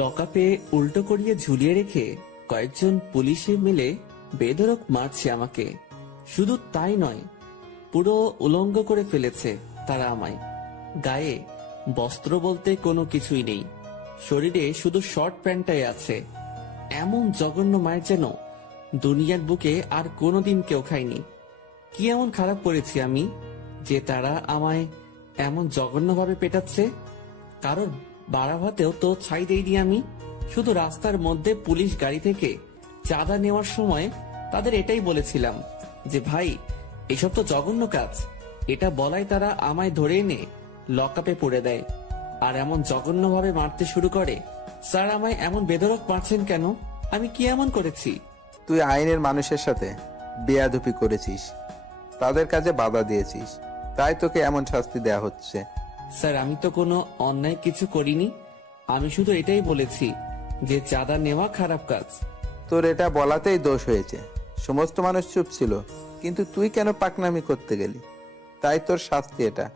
লকআপে উল্টো করিয়ে ঝুলিয়ে রেখে কয়েকজন পুলিশে মিলে বেধড়ক মারছে আমাকে। শুধু তাই নয়, পুরো উলঙ্গ করে ফেলেছে তারা আমায়। গায়ে বস্ত্র বলতে কোনো কিছুই নেই, শরীরে শুধু শর্ট প্যান্টটাই আছে। এমন জঘন্য মায়ের যেন দুনিয়ার বুকে আর কোনোদিন কেউ খায়নি। কি এমন খারাপ করেছি আমি যে তারা আমায় এমন জঘন্যভাবে পেটাচ্ছে? কারোর বাড়া ভাতেও তো ছাই দেইনি আমি। শুধু রাস্তার মধ্যে পুলিশ গাড়ি থেকে চাঁদা নেওয়ার সময় তাদের এটাই বলেছিলাম যে ভাই, এসব তো জঘন্য কাজ। এটা বলাই তারা আমায় ধরে এনে লকআপে পুরে দেয় আর এমন জঘন্যভাবে মারতে শুরু করে। স্যার, আমায় এমন বেধড়ক মারছেন কেন? আমি কি এমন করেছি? তুই আইনের মানুষের সাথে বেয়াদবি করেছিস, তাদের কাজে বাধা দিয়েছিস, তাই তোকে এমন শাস্তি দেয়া হচ্ছে। স্যার, আমি তো কোনো অন্যায় কিছু করিনি। আমি শুধু এটাই বলেছি যে চাঁদা নেওয়া খারাপ কাজ। তোর এটা বলাতেই দোষ হয়েছে। সমস্ত মানুষ চুপ ছিল, কিন্তু তুই কেন পাকনামি করতে গেলি? তাই তোর শাস্তি এটা।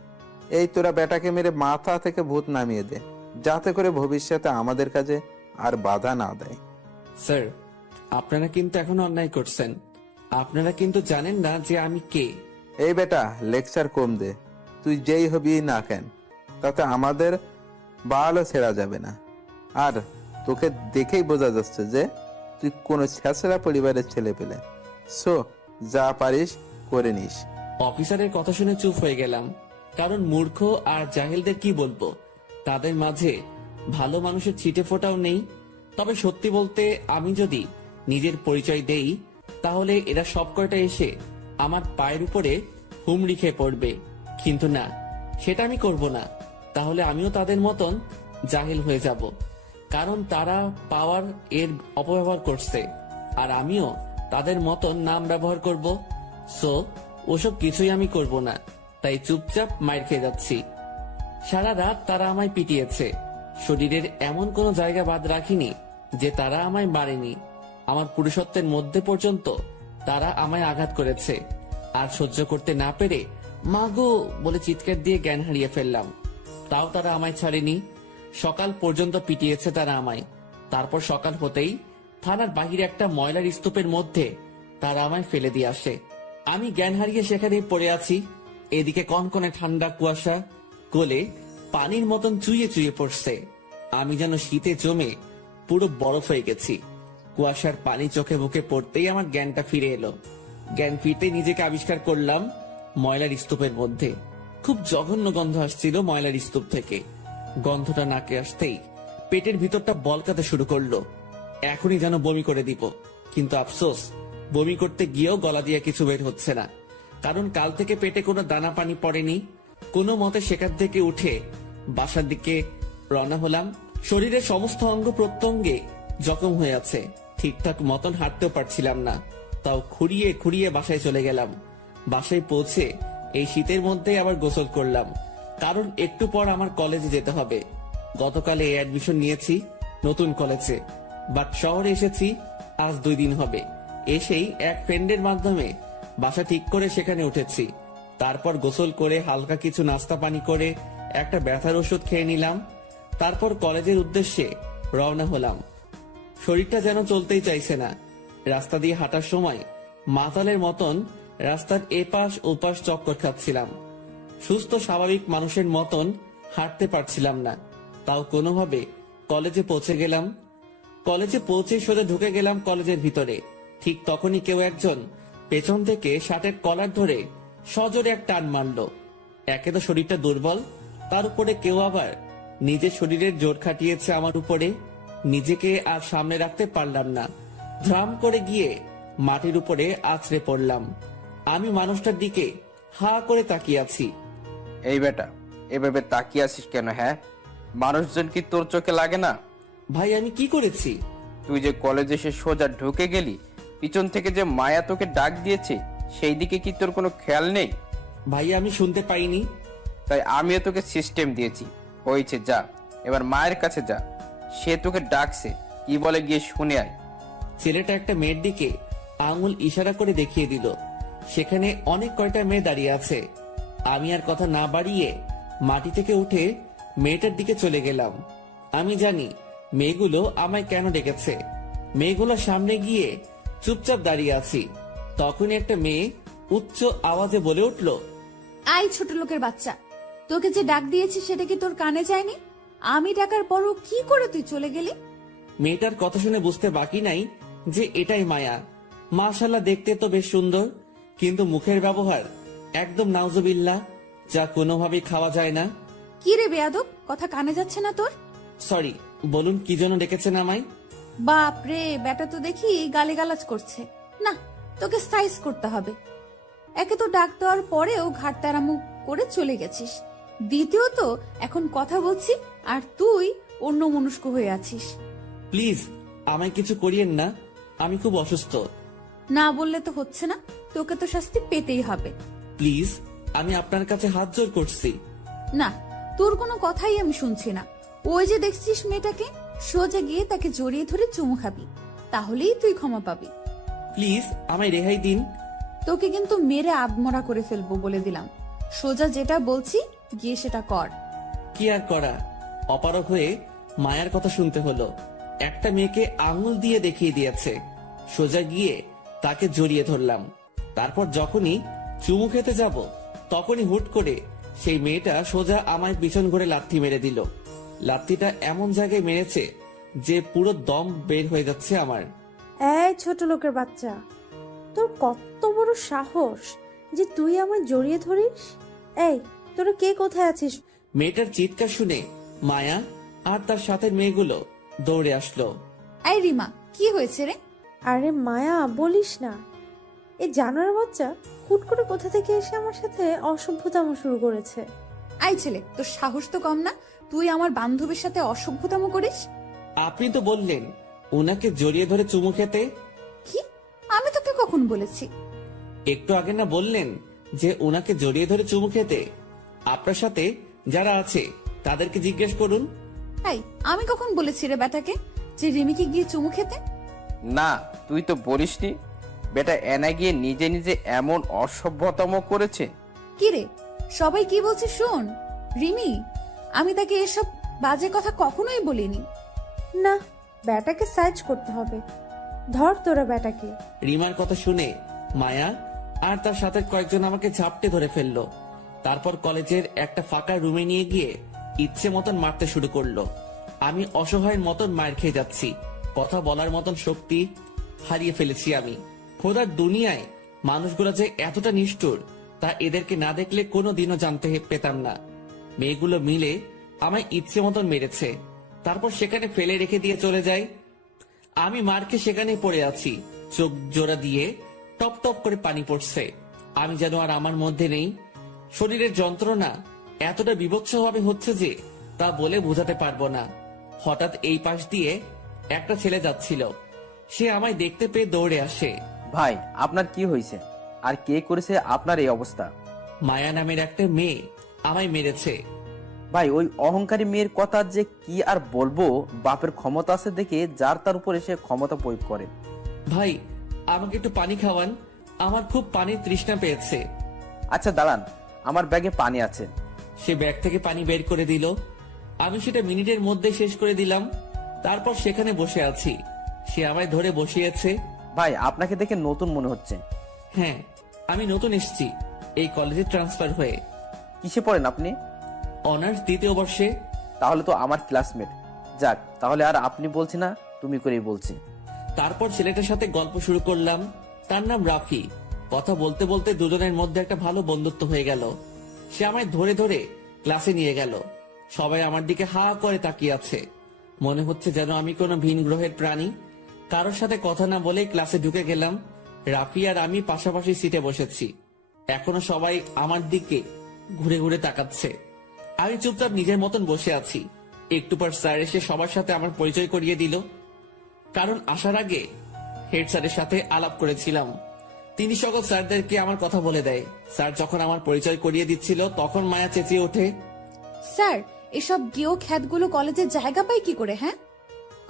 এই তোরা বেটাকে মেরে মাথা থেকে ভূত নামিয়ে দে, যাতে করে ভবিষ্যতে আমাদের কাজে আর বাধা না দেয়। স্যার, আপনারা কিন্তু এখন অন্যায় করছেন। আপনারা কিন্তু জানেন না যে আমি কে। এই বেটা, লেকচার কম দে। তুই যেই হবি না কেন, তাতে আমাদের বালও ছেড়া যাবে না। আর তোকে দেখেই বোঝা যাচ্ছে যে তুই কোনো ছেঁচড়া পরিবারের ছেলে পেলে। সো যা পারিস করে নিস। অফিসারের কথা শুনে চুপ হয়ে গেলাম, কারণ মূর্খ আর জাহেলদের কি বলবো, তাদের মাঝে ভালো মানুষের ছিটে ফোটাও নেই। তবে সত্যি বলতে, আমি যদি নিজের পরিচয় দেই তাহলে এরা সব কয়টা এসে আমার পায়ের উপরে হুমড়ি খেয়ে পড়বে। কিন্তু না, সেটা আমি করব না। তাহলে আমিও তাদের মতন জাহেল হয়ে যাব, কারণ তারা পাওয়ার এর অপব্যবহার করছে আর আমিও তাদের মতন নাম ব্যবহার করব। সো ওসব কিছুই আমি করব না, তাই চুপচাপ মাইর খেয়ে যাচ্ছি। সারা রাত তারা আমায় পিটিয়েছে, শরীরের এমন কোনো জায়গা বাদ রাখিনি যে তারা আমায় মারেনি। আমার পুরুষত্বের মধ্যে পর্যন্ত তারা আমায় আঘাত করেছে, আর সহ্য করতে না পেরে মা গো বলে চিৎকার দিয়ে জ্ঞান হারিয়ে ফেললাম। তাও তারা আমায় ছাড়েনি। সকাল পর্যন্ত পিটিয়েছে তারা আমায়। তারপর সকাল হতেই থানার বাহিরে একটা ময়লার স্তূপের মধ্যে তারা আমায় ফেলে দিয়ে আসে। আমি জ্ঞান হারিয়ে সেখানেই পড়ে আছি। এদিকে কনকনে ঠান্ডা কুয়াশা কোলে পানির মতন চুইয়ে চুইয়ে পড়ছে। আমি যেন শীতে জমে পুরো বরফ হয়ে গেছি। কুয়াশার পানি চোখে মুখে পড়তেই আমার জ্ঞানটা ফিরে এলো। জ্ঞান ফিরতেই নিজেকে আবিষ্কার করলাম ময়লার স্তূপের মধ্যে। খুব জঘন্য গন্ধ আসছিল ময়লার স্তূপ থেকে। গন্ধটা নাকে আসতেই পেটের ভিতরটা বলকাতে শুরু করলো। এখনই যেন বমি করে দিব, কিন্তু আফসোস, বমি করতে গিয়েও গলা দিয়ে কিছু বের হচ্ছে না, কারণ কাল থেকে পেটে কোনো দানা পানি পড়েনি। কোনো মতে সেখান থেকে উঠে বাসার দিকে রওনা হলাম। শরীরের সমস্ত অঙ্গ প্রত্যঙ্গে জখম হয়ে আছে, ঠিকঠাক মতন হাঁটতেও পারছিলাম না। তাও খুঁড়িয়ে খুঁড়িয়ে বাসায় চলে গেলাম। বাসায় পৌঁছে এই শীতের মধ্যে আবার গোসল করলাম, কারণ একটু পর আমার কলেজে যেতে হবে। গতকালে অ্যাডমিশন নিয়েছি নতুন কলেজে, বাট শহরে এসেছি আজ 2 দিন হবে। এসেই এক ফ্রেন্ডের মাধ্যমে বাসা ঠিক করে সেখানে উঠেছি। তারপর গোসল করে হালকা কিছু নাস্তা পানি করে একটা ব্যথার ওষুধ খেয়ে নিলাম। তারপর কলেজের উদ্দেশ্যে রওনা হলাম। শরীরটা যেন চলতেই চাইছে না। রাস্তা দিয়ে হাঁটার সময় মাতালের মতন রাস্তার এপাশ ওপাশ চক্কর খাচ্ছিলাম। সুস্থ স্বাভাবিক মানুষের মতন হাঁটতে পারছিলাম না। তাও কোনোভাবে কলেজে পৌঁছে গেলাম। কলেজে পৌঁছে সোজা ঢুকে গেলাম কলেজের ভিতরে। ঠিক তখনই কেউ একজন পেছন থেকে শার্টের কলার ধরে সজোরে এক টান মারল। একে তো শরীরটা দুর্বল, তার উপরে কেউ আবার নিজের শরীরের জোর খাটিয়েছে আমার উপরে। নিজেকে আর সামনে রাখতে পারলাম না, ধ্রাম করে গিয়ে মাটির উপরে আছড়ে পড়লাম। আমি মানুষটার দিকে হা করে তাকিয়ে আছি। এই বেটা, এভাবে তাকিয়ে আছিস কেন? হ্যাঁ, মানুষজন কি তোর চোখে লাগে না? ভাই, আমি কি করেছি? তুই যে কলেজে এসে সোজা ঢুকে গেলি, পিছন থেকে যে মায়া তোকে ডাক দিয়েছে সেই দিকে কি তোর কোনো খেয়াল নেই? ভাই, আমি শুনতে পাইনি। তাই আমিও তোকে সিস্টেম দিয়েছি। হয়েছে, যা এবার মায়ের কাছে যা, সে তোকে ডাকছে, কি বলে গিয়ে শুনে আয়। ছেলেটা একটা মেয়ের দিকে আঙুল ইশারা করে দেখিয়ে দিল। সেখানে অনেক কয়টা মেয়ে দাঁড়িয়ে আছে। আমি আর কথা না বাড়িয়ে মাটি থেকে উঠে মেয়েটার দিকে চলে গেলাম। আমি জানি মেয়েগুলো আমায় কেন ডেকেছে। মেয়েগুলোর সামনে গিয়ে চুপচাপ দাঁড়িয়ে আছি। তখনই একটা মেয়ে উচ্চ আওয়াজে বলে উঠল, আই ছোট লোকের বাচ্চা, তোকে যে ডাক দিয়েছি সেটা কি তোর কানে যায়নি? আমি ডাকার পরও কি করে তুই চলে গেলি? মেয়েটার কথা শুনে বুঝতে বাকি নাই যে এটাই মায়া। মাশাআল্লাহ, দেখতে তো বেশ সুন্দর, কিন্তু মুখের ব্যবহার একদম নাউজুবিল্লাহ, যা কোনোভাবেই খাওয়া যায় না। কি রে বেয়াদব, কথা কানে যাচ্ছে না তোর? সরি, বলুন কি জন্য ডেকেছেন আমায়? বাপ রে, বেটা তো দেখি গালিগালাজ করছে। না, তোকে সাইজ করতে হবে। একে তো ডাক দেওয়ার পরেও ঘাট তারামু করে চলে গেছিস, দ্বিতীয়ত এখন কথা বলছি আর তুই অন্য মনস্ক হয়ে আছিস। প্লিজ আমায় কিছু করিয়েন না, আমি খুব অসুস্থ। না বললে তো হচ্ছে না, তোকে তো শাস্তি পেতেই হবে। প্লিজ, আমি আপনার কাছে হাত জোর করছি। না, তোর কোনো কথাই আমি শুনছি না। ওই যে দেখছিস মেয়েটাকে, সোজা গিয়ে তাকে জড়িয়ে ধরে চুমু খাবি, তাহলেই তুই ক্ষমা পাবি। প্লিজ আমায় রেহাই দিন। তোকে কিন্তু মেরে আদমরা করে ফেলবো বলে দিলাম। সোজা যেটা বলছি গিয়ে সেটা কর। কি আর করা, অপারগ হয়ে মায়ার কথা শুনতে হলো। একটা মেয়েকে আঙুল দিয়ে দেখিয়ে দিয়েছে, সোজা গিয়ে তাকে জড়িয়ে ধরলাম। তারপর যখনই চুমু খেতে যাব, তখনই হুট করে সেই মেয়েটা সোজা আমায় পিছন ঘুরে লাথি মেরে দিল। লাথিটা এমন জায়গায় মেরেছে যে পুরো দম বের হয়ে যাচ্ছে আমার। এই ছোট লোকের বাচ্চা, তোর কত বড় সাহস যে তুই আমায় জড়িয়ে ধরিস? এই, তোরা কে কোথায় আছিস? মেয়েটার চিৎকার শুনে মায়া আর তার সাথে মেয়েগুলো দৌড়ে আসলো। এই রিমা, কি হয়েছে রে? আরে মায়া, বলিস না, এই জানোয়ার বাচ্চা হুট করে কোথা থেকে এসে আমার সাথে অসভ্যতামো শুরু করেছে। আই ছেলে, তোর সাহস তো কম না, তুই আমার বান্ধবীর সাথে অসভ্যতাম করিস। আপনি তো বললেন ওনাকে জড়িয়ে ধরে চুমু খেতে। কি? আমি তোকে কখন বলেছি? একটু আগে না বললেন যে ওনাকে জড়িয়ে ধরে চুমু খেতে? আপনার সাথে যারা আছে তাদেরকে জিজ্ঞেস করুন। এই, আমি কখন বলেছি রে বেটাকে যে রিমিকে গিয়ে চুমু খেতে? না, তুই তো বলিসনি। বেটা এনা গিয়ে নিজে নিজে এমন অসভ্যতম করেছে। কি রে, সবাই কি বলছে শোন। রিমি, আমি তাকে এসব বাজে কথা কখনোই বলিনি। না, ব্যাটাকে সাইজ করতে হবে। ধর তোরা ব্যাটাকে। রিমার কথা শুনে মায়া আর তার সাথে কয়েকজন আমাকে ঝাপটে ধরে ফেললো। তারপর কলেজের একটা ফাঁকা রুমে নিয়ে গিয়ে ইচ্ছে মতন মারতে শুরু করলো। আমি অসহায়ের মতন মার খেয়ে যাচ্ছি, কথা বলার মতন শক্তি হারিয়ে ফেলেছি আমি। খোদার দুনিয়ায় মানুষগুলো যে এতটা নিষ্ঠুর তা এদেরকে না দেখলে কোনো দিনও জানতে পেতাম না। মেয়েগুলো মিলে আমায় ইচ্ছে মতন মেরেছে, তারপর সেখানে ফেলে রেখে দিয়ে চলে যায়। আমি মারকে সেখানে পড়ে আছি, চোখ জোড়া দিয়ে টপ টপ করে পানি পড়ছে। আমি যেন আর আমার মধ্যে নেই। শরীরের যন্ত্রণা এতটা বিভৎসভাবে হচ্ছে যে তা বলে বোঝাতে পারবো না। হঠাৎ এই পাশ দিয়ে একটা ছেলে যাচ্ছিল, সে আমায় দেখতে পেয়ে দৌড়ে আসে। ভাই, আপনার কি হয়েছে? আর কে করেছে আপনার এই অবস্থা? মায়া নামের একটা মেয়ে আমায় মেরেছে। ভাই, ওই অহংকারী মেয়ের কথা যে কি আর বলবো। বাপের ক্ষমতা আছে দেখে যার তার উপরে সে ক্ষমতা প্রয়োগ করে। ভাই, আমাকে একটু পানি খাওয়ান, আমার খুব পানির তৃষ্ণা পেয়েছে। আচ্ছা দাঁড়ান, আমার ব্যাগে পানি আছে। সে ব্যাগ থেকে পানি বের করে দিল। আমি সেটা মিনিটের মধ্যে শেষ করে দিলাম। তারপর সেখানে বসে আছি, সে আমায় ধরে বসিয়েছে। ভাই, আপনাকে দেখে নতুন মনে হচ্ছে। হ্যাঁ, আমি নতুন এসেছি এই কলেজে ট্রান্সফার হয়ে। কিসে পড়েন আপনি? অনার্স দ্বিতীয় বর্ষে। তাহলে তো আমার ক্লাসমেট। যাক, তাহলে আর আপনি বলছি না, তুমি করেই বলছি। তারপর ছেলেটার সাথে গল্প শুরু করলাম। তার নাম রাফি। কথা বলতে বলতে দুজনের মধ্যে একটা ভালো বন্ধুত্ব হয়ে গেল। সে আমায় ধরে ধরে ক্লাসে নিয়ে গেল। সবাই আমার দিকে হা করে তাকিয়ে আছে, মনে হচ্ছে যেন আমি কোনো ভিন গ্রহের প্রাণী। কারোর সাথে কথা না বলে ক্লাসে ঢুকে গেলাম। রাফি আর আমি পাশাপাশি সিটে বসেছি। এখনো সবাই আমার দিকে ঘুরে ঘুরে তাকাচ্ছে। আমি চুপচাপ নিজের মতন বসে আছি। একটু পর স্যার এসে সবার সাথে আমার পরিচয় করিয়ে দিল। কারণ আসার আগে হেড স্যারের সাথে আলাপ করেছিলাম। তিনি সকল স্যারদেরকে আমার কথা বলে দেয়। স্যার যখন আমার পরিচয় করিয়ে দিচ্ছিল তখন মায়া চেঁচিয়ে ওঠে, স্যার, এসব গেও খ্যাতগুলো কলেজের জায়গা পায় কি করে? হ্যাঁ,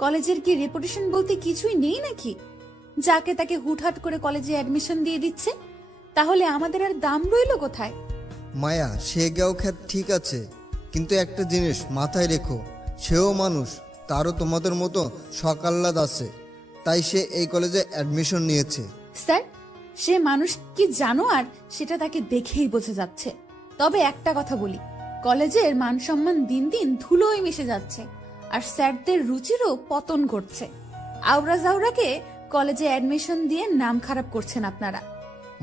কলেজের কি রেপুটেশন বলতে কিছুই নেই নাকি? যাকে তাকে হুটহাট করে কলেজে অ্যাডমিশন দিয়ে দিচ্ছে, তাহলে আমাদের আর দাম রইল কোথায়? মায়া সে গেও খ্যাত ঠিক আছে, কিন্তু একটা জিনিস মাথায় রেখো, সেও মানুষ, তারও তোমাদের মতো শখ আহ্লাদ আছে, তাই সে এই কলেজে অ্যাডমিশন নিয়েছে। স্যার, সে মানুষ কি জানো, আর সেটা তাকে দেখেই বোঝা যাচ্ছে। তবে একটা কথা বলি, কলেজের মান সম্মান দিন দিন ধুলোয় মিশে যাচ্ছে, আর স্যারদের রুচিরও পতন ঘটছে। আওরা জাওরাকে কলেজে অ্যাডমিশন দিয়ে নাম খারাপ করছেন আপনারা।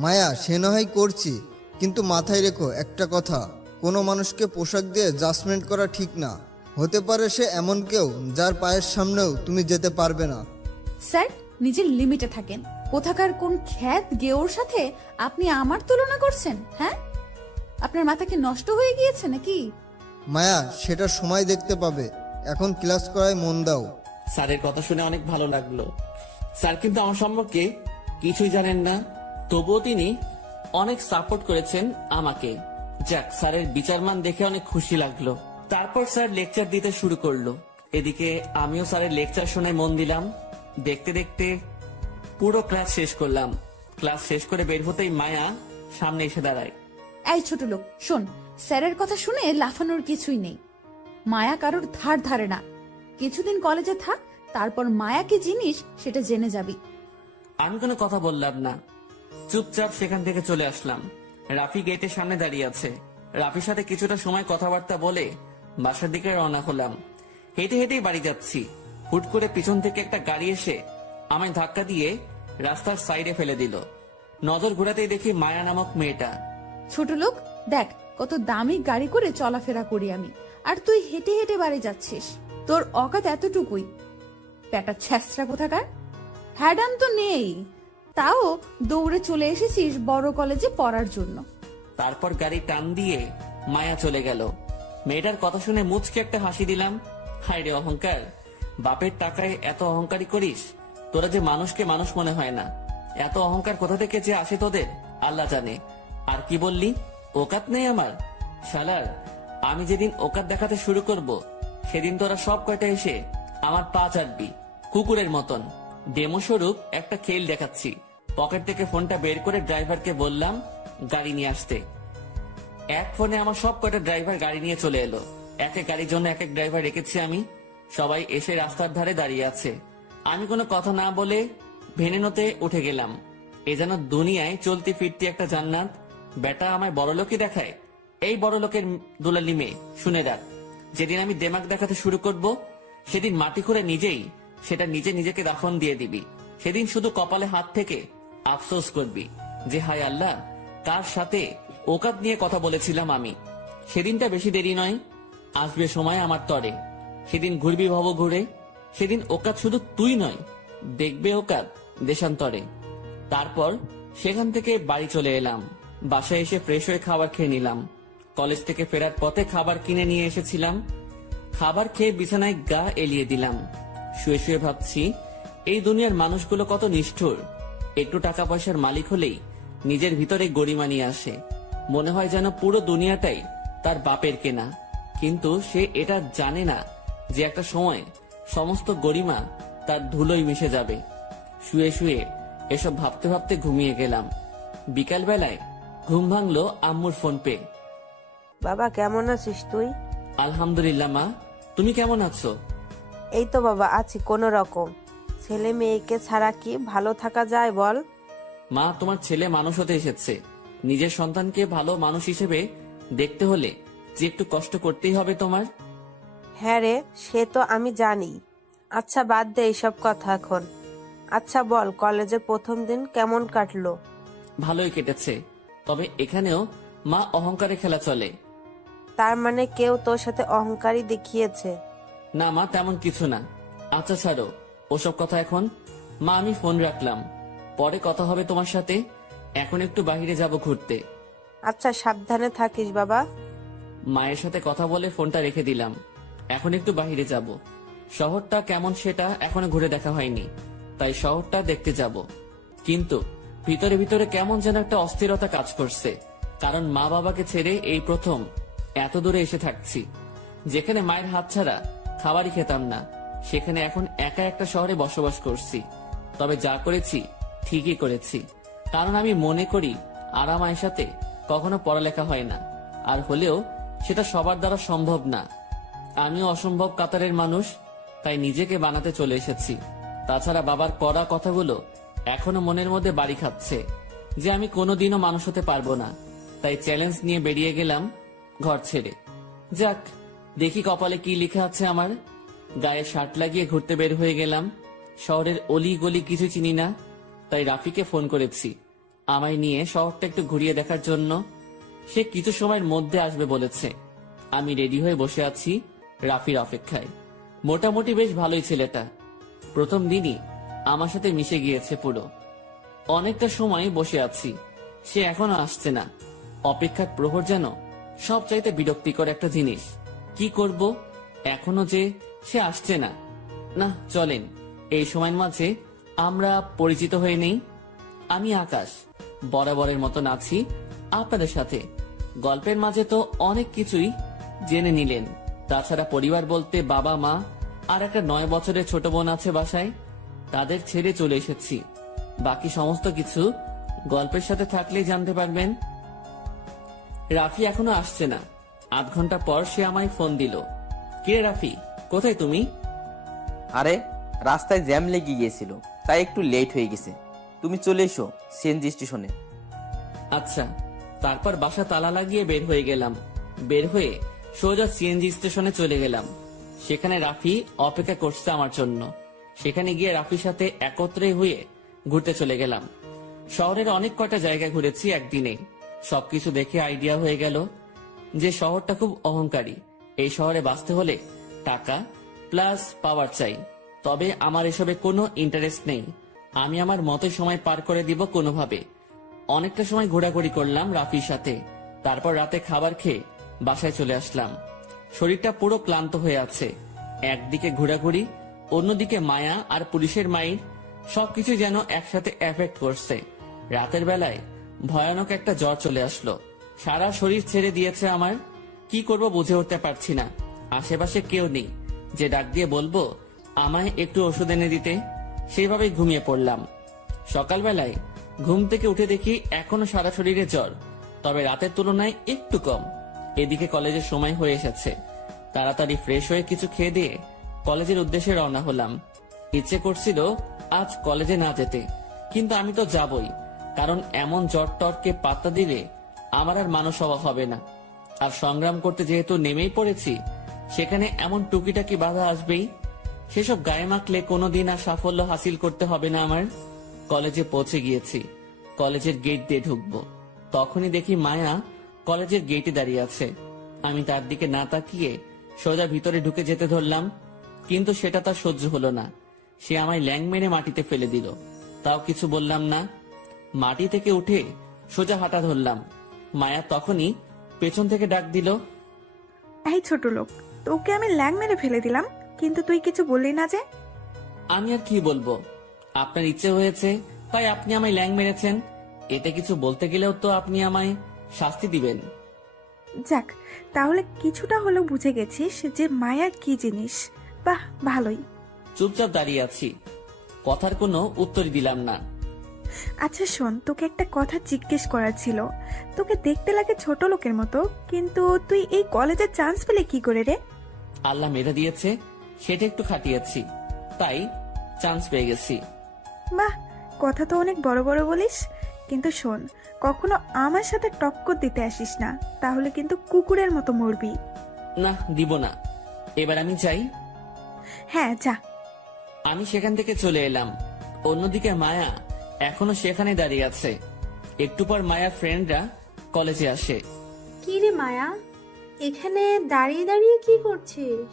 মায়া সে না হয় করছি, কিন্তু মাথায় রেখো একটা কথা, কোনো মানুষকে পোশাক দিয়ে জাজমেন্ট করা ঠিক না। হতে পারে সে এমন কেউ যার পায়ের সামনেও তুমি যেতে পারবে না। স্যার, নিজের লিমিটে থাকেন। কোথাকার কোন খ্যাত গেওর সাথে আপনি আমার তুলনা করছেন? হ্যাঁ, আপনার মাথা কি নষ্ট হয়ে গিয়েছে নাকি? মায়া সেটা সময় দেখতে পাবে, এখন ক্লাস করায় মন দাও। স্যারের কথা শুনে অনেক ভালো লাগলো। স্যার কিন্তু আমার সম্পর্কে কিছুই জানেন না, তবুও তিনি অনেক সাপোর্ট করেছেন আমাকে। যাক, স্যারের বিচারমান দেখে অনেক খুশি লাগলো। তারপর স্যার লেকচার দিতে শুরু করলো। এদিকে আমিও স্যারের লেকচার শুনে মন দিলাম। দেখতে দেখতে পুরো ক্লাস শেষ করলাম। ক্লাস শেষ করে বের হতেই মায়া সামনে এসে দাঁড়ায়। এই ছোট লোক, শোন, স্যারের কথা শুনে লাফানোর কিছুই নেই। মায়া কারোর ধার ধারে না। কিছুদিন কলেজে থাক, তারপর মায়া কি জিনিস সেটা জেনে যাবি। আমি কোনো কথা বললাম না, চুপচাপ সেখান থেকে চলে আসলাম। রাফি গেটের সামনে দাঁড়িয়ে আছে। রাফির সাথে কিছুটা সময় কথাবার্তা বলে বাসার দিকে রওনা হলাম। হেঁটে হেঁটেই বাড়ি যাচ্ছি, হুট করে পিছন থেকে একটা গাড়ি এসে আমায় ধাক্কা দিয়ে রাস্তার সাইডে ফেলে দিল। নজর ঘোরাতেই দেখি মায়া নামক মেয়েটা। ছোট লোক, দেখ কত দামি গাড়ি করে চলাফেরা করি আমি, আর তুই হেঁটে হেঁটে বাড়ি যাচ্ছিস। তোর অকাত এতটুকুই। পেটা ছ্যাঁচড়া কোথাকার, হ্যাডাম তো নেই, তাও দৌড়ে চলে এসেছিস বড় কলেজে পড়ার জন্য। তারপর গাড়ি টান দিয়ে মায়া চলে গেল। মেয়েটার কথা শুনে মুচকে একটা হাসি দিলাম। হায় রে অহংকার, বাপের টাকায় এত অহংকারী করিস, তোরা যে মানুষকে মানুষ মনে হয় না। এত অহংকার কোথা থেকে যে আসে তোদের আল্লাহ জানে। আর কি বললি, ওকাত নেই আমার? শালার, আমি যেদিন ওকাত দেখাতে শুরু করব সেদিন তোরা সব কয়টা এসে আমার পা চাটবি কুকুরের মতন। ডেমো স্বরূপ একটা খেল দেখাচ্ছি। পকেট থেকে ফোনটা বের করে ড্রাইভারকে বললাম গাড়ি নিয়ে আসতে। এক ফোনে আমার সব কয়টা ড্রাইভার গাড়ি নিয়ে চলে এলো। এক এক গাড়ির জন্য এক এক ড্রাইভার রেখেছি আমি। সবাই এসে রাস্তার ধারে দাঁড়িয়ে আছে। আমি কোনো কথা না বলে ভেনেনোতে উঠে গেলাম। এ যেন দুনিয়ায় চলতি ফিরতি একটা জান্নাত। বেটা আমায় বড়লোকই দেখায়। এই বড়লোকের দুলালি মেয়ে, শুনে রাখ, যেদিন আমি দেমাগ দেখাতে শুরু করব সেদিন মাটি খুঁড়ে নিজেই সেটা নিজে নিজেকে দাফন দিয়ে দিবি। সেদিন শুধু কপালে হাত থেকে আফসোস করবি যে হায় আল্লাহ, কার সাথে ওকাত নিয়ে কথা বলেছিলাম আমি। সেদিনটা বেশি দেরি নয়, আসবে সময় আমার তরে। সেদিন ঘুরবি ভব ঘুরে। সেদিন ওকাত শুধু তুই নয়, দেখবে ওকাত দেশান্তরে। তারপর সেখান থেকে বাড়ি চলে এলাম। বাসায় এসে ফ্রেশ হয়ে খাবার খেয়ে নিলাম। কলেজ থেকে ফেরার পথে খাবার কিনে নিয়ে এসেছিলাম। খাবার খেয়ে বিছানায় গা এলিয়ে দিলাম। শুয়ে শুয়ে ভাবছি, এই দুনিয়ার মানুষগুলো কত নিষ্ঠুর। একটু টাকা পয়সার মালিক হলেই নিজের ভিতরে গরিমা নিয়ে আসে। মনে হয় যেন পুরো দুনিয়াটাই তার বাপের কেনা। কিন্তু সে এটা জানে না যে একটা সময় সমস্ত গরিমা তার ধুলোয় মিশে যাবে। শুয়ে শুয়ে এসব ভাবতে ভাবতে ঘুমিয়ে গেলাম। বিকাল বেলায় ঘুম ভাঙলো আম্মুর ফোন পেয়ে। বাবা কেমন আছিস তুই? আলহামদুলিল্লাহ মা, তুমি কেমন আছো? এই তো বাবা আছি কোনো রকম। ছেলে মেয়েকে ছাড়া কি ভালো থাকা যায় বল? মা, তোমার ছেলে মানুষ হতে এসেছে। নিজের সন্তানকে ভালো মানুষ হিসেবে দেখতে হলে যে একটু কষ্ট করতেই হবে তোমার। হ্যাঁ রে, সে তো আমি জানি। আচ্ছা বাদ দে এইসব কথা এখন। আচ্ছা বল, কলেজের প্রথম দিন কেমন কাটলো? ভালোই কেটেছে, তবে এখানেও মা অহংকারে খেলা চলে। তার মানে কেউ তোর সাথে অহংকারী দেখিয়েছে? না মা, তেমন কিছু না। আচ্ছা ছাড়ো ওসব কথা এখন। মা, আমি ফোন রাখলাম, পরে কথা হবে তোমার সাথে। এখন একটু বাইরে যাব ঘুরতে। আচ্ছা সাবধানে থাকিস বাবা। মায়ের সাথে কথা বলে ফোনটা রেখে দিলাম। এখন একটু বাইরে যাব। শহরটা কেমন সেটা এখনো ঘুরে দেখা হয়নি, তাই শহরটা দেখতে যাব। কিন্তু ভিতরে ভিতরে কেমন যেন একটা অস্থিরতা কাজ করছে। কারণ মা বাবাকে ছেড়ে এই প্রথম এত দূরে এসে থাকছি। যেখানে মায়ের হাত ছাড়া খাবারই খেতাম না, সেখানে এখন একা একটা শহরে বসবাস করছি। তবে যা করেছি ঠিকই করেছি, কারণ আমি মনে করি আরাম আয়েশাতে কখনো পড়ালেখা হয় না। আর হলেও সেটা সবার দ্বারা সম্ভব না। আমিও অসম্ভব কাতারের মানুষ, তাই নিজেকে বানাতে চলে এসেছি। তাছাড়া বাবার কড়া কথাগুলো এখনো মনের মধ্যে বাড়ি খাচ্ছে যে আমি কোনোদিনও মানুষ হতে পারবো না। তাই চ্যালেঞ্জ নিয়ে বেরিয়ে গেলাম ঘর ছেড়ে। যাক, দেখি কপালে কি লেখা আছে আমার। গায়ে শার্ট লাগিয়ে ঘুরতে বের হয়ে গেলাম। শহরের অলি গলি কিছু চিনি না, তাই রাফিকে ফোন করেছি আমায় নিয়ে শহরটা একটু ঘুরিয়ে দেখার জন্য। সে কিছু সময়ের মধ্যে আসবে বলেছে। আমি রেডি হয়ে বসে আছি রাফির অপেক্ষায়। মোটামুটি বেশ ভালোই ছেলেটা। প্রথম দিনই আমার সাথে মিশে গিয়েছে পুরো। অনেকটা সময় বসে আছি, সে এখনো আসছে না। অপেক্ষার প্রহর যেন সবচাইতে বিরক্তিকর একটা জিনিস। কি করব, এখনো যে সে আসছে না। না চলেন এই সময়ের মাঝে আমরা পরিচিত হয়ে নেই। আমি আকাশ, বরাবরের মতন আছি আপনাদের সাথে। গল্পের মাঝে তো অনেক কিছুই জেনে নিলেন। তাছাড়া পরিবার বলতে বাবা মা আর একটা 9 বছরের ছোট বোন আছে বাসায়, তাদের ছেড়ে চলে এসেছি। বাকি সমস্ত কিছু গল্পের সাথে থাকলেই জানতে পারবেন। রাফি এখনো আসছে না। আধ ঘন্টা পর সে আমায় ফোন দিল। কিরে রাফি, কোথায় তুমি? আরে রাস্তায় জ্যাম লেগে গিয়েছিল, তাই একটু লেট হয়ে গেছে। তুমি চলে এসো সিএনজি স্টেশনে। আচ্ছা। তারপর বাসা তালা লাগিয়ে বের হয়ে গেলাম। বের হয়ে সোজা সিএনজি স্টেশনে চলে গেলাম। সেখানে রাফি অপেক্ষা করছে আমার জন্য। সেখানে গিয়ে রাফির সাথে একত্রে হয়ে ঘুরতে চলে গেলাম। শহরের অনেক কয়টা জায়গা ঘুরেছি একদিনে। সবকিছু দেখে আইডিয়া হয়ে গেল যে শহরটা খুব অহংকারী। এই শহরে বাঁচতে হলে টাকা প্লাস পাওয়ার চাই। তবে আমার এসবে কোনো ইন্টারেস্ট নেই। আমি আমার মতো সময় পার করে দিব কোনোভাবে। অনেকটা সময় ঘোরাঘুরি করলাম রাফির সাথে। তারপর রাতে খাবার খেয়ে বাসায় চলে আসলাম। শরীরটা পুরো ক্লান্ত হয়ে আছে। একদিকে ঘোরাঘুরি, অন্যদিকে মায়া আর পুলিশের মাইর, সবকিছু যেন একসাথে এফেক্ট করছে। রাতের বেলায় ভয়ানক একটা জ্বর চলে আসলো। সারা শরীর ছেড়ে দিয়েছে আমার। কি করব বুঝে উঠতে পারছি না। আশেপাশে কেউ নেই যে ডাক দিয়ে বলবো আমায় একটু ওষুধ এনে দিতে। সেইভাবেই ঘুমিয়ে পড়লাম। সকালবেলায় ঘুম থেকে উঠে দেখি এখনো সারা শরীরে জ্বর, তবে রাতের তুলনায় একটু কম। এদিকে কলেজের সময় হয়ে এসেছে। তাড়াতাড়ি ফ্রেশ হয়ে কিছু খেয়ে দিয়ে কলেজের উদ্দেশ্যে রওনা হলাম। ইচ্ছে করছিল আজ কলেজে না যেতে, কিন্তু আমি তো যাবই, কারণ এমন জ্বর টরকে পাত্তা দিলে আমার আর মানুষ হওয়া হবে না। আর সংগ্রাম করতে যেহেতু নেমেই পড়েছি, সেখানে এমন টুকিটাকি বাধা আসবেই। সেসব গায়ে মাখলে কোনোদিন আর সাফল্য হাসিল করতে হবে না আমার। কলেজে পৌঁছে গিয়েছি। কলেজের গেট দিয়ে ঢুকবো, তখনই দেখি মায়া কলেজের গেটে দাঁড়িয়ে আছে। আমি তার দিকে না তাকিয়ে সোজা ভিতরে ঢুকে যেতে ধরলাম, কিন্তু সেটা তার সহ্য হলো না। সে আমায় ল্যাং মেরে মাটিতে ফেলে দিল। তাও কিছু বললাম না। মাটি থেকে উঠে সোজা হাঁটা ধরলাম। মায়া তখনই পেছন থেকে ডাক দিল, এই ছোট লোক, তোকে আমি ল্যাং মেরে ফেলে দিলাম, কিন্তু তুই কিছু বললি না যে? আমি আর কি বলবো? আপনার ইচ্ছে হয়েছে তাই আপনি আমায় ল্যাং মেরেছেন। এতে কিছু বলতে গেলেও তো আপনি আমায় শাস্তি দিবেন। যাক, তাহলে কিছুটা হলেও বুঝে গেছিস যে মায়া কি জিনিস। বাহ, ভালোই। চুপচাপ দাঁড়িয়ে আছি, কথার কোনো উত্তরই দিলাম না। আচ্ছা শোন, তোকে একটা কথা জিজ্ঞেস করার ছিল। তোকে দেখতে লাগে ছোট লোকের মতো, কিন্তু তুই এই কলেজে চান্স পেলে কি করে রে? আল্লাহ মেধা দিয়েছে, সেটা একটু খাটিয়েছি, তাই চান্স পেয়ে গেছি। বাহ, কথা তো অনেক বড় বড় বলিস। কিন্তু শোন, কখনো আমার সাথে টক্কর দিতে আসিস না, তাহলে কিন্তু কুকুরের মতো মরবি। না, দিব না। এবার আমি যাই। হ্যাঁ, যা। আমি সেখান থেকে চলে এলাম। অন্যদিকে মায়া এখনো সেখানে দাঁড়িয়ে আছে। একটু পর মায়া ফ্রেন্ডরা কলেজে আসে। কি রে মায়া, এখানে দাঁড়িয়ে দাঁড়িয়ে কি করছিস?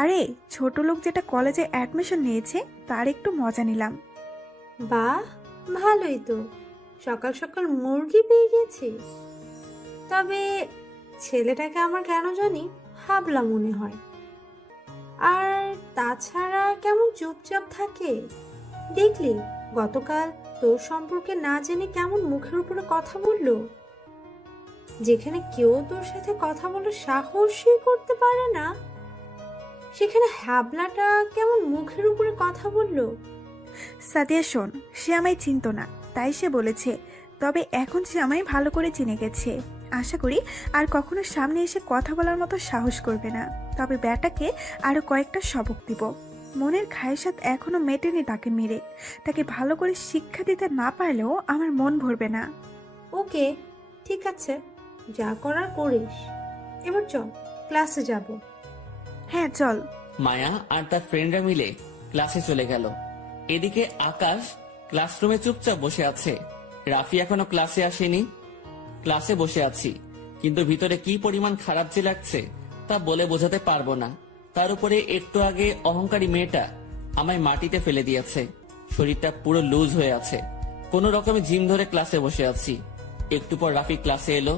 আরে ছোট লোক যেটা কলেজে অ্যাডমিশন নিয়েছে, তার একটু মজা নিলাম। বাহ, ভালোই তো। সকাল সকাল মুরগি পেয়ে গেছিস। তবে ছেলেটাকে আমার কেন জানি হাবলা মনে হয়। আর তাছাড়া কেমন চুপচাপ থাকে। দেখলি গতকাল তোর সম্পর্কে না জেনে কেমন মুখের উপরে কথা বললো। যেখানে কেউ তোর সাথে কথা বলার সাহসই করতে পারে না, সেখানে হ্যাবলাটা কেমন মুখের উপরে কথা বললো। সাদিয়া শোন, সে আমায় চিনত না, তাই সে বলেছে। তবে এখন সে আমায় ভালো করে চিনে গেছে। আশা করি আর কখনো সামনে এসে কথা বলার মতো সাহস করবে না। তবে ব্যাটাকে আরো কয়েকটা সবক দিব। মনের খায়েশাত এখনো মেটেনি তাকে মেরে। তাকে ভালো করে শিক্ষা দিতে না পারলেও আমার মন ভরবে না। ওকে, ঠিক আছে, যা করার করিস। এবার চল, ক্লাসে যাব। হ্যাঁ চল। মায়া আর তার ফ্রেন্ডরা মিলে ক্লাসে চলে গেল। এদিকে আকাশ ক্লাসরুমে চুপচাপ বসে আছে। রাফি এখনো ক্লাসে আসেনি। ক্লাসে বসে আছি, কিন্তু ভিতরে কি পরিমাণ খারাপ যে লাগছে তা বলে বোঝাতে পারবো না। তার উপরে একটু আগে অহংকারী মেয়েটা আমায় মাটিতে ফেলে দিয়েছে। শরীরটা পুরো লুজ হয়ে আছে। কোনো রকমে জিম ধরে ক্লাসে বসে আছি। একটু পর রাফি ক্লাসে এলো।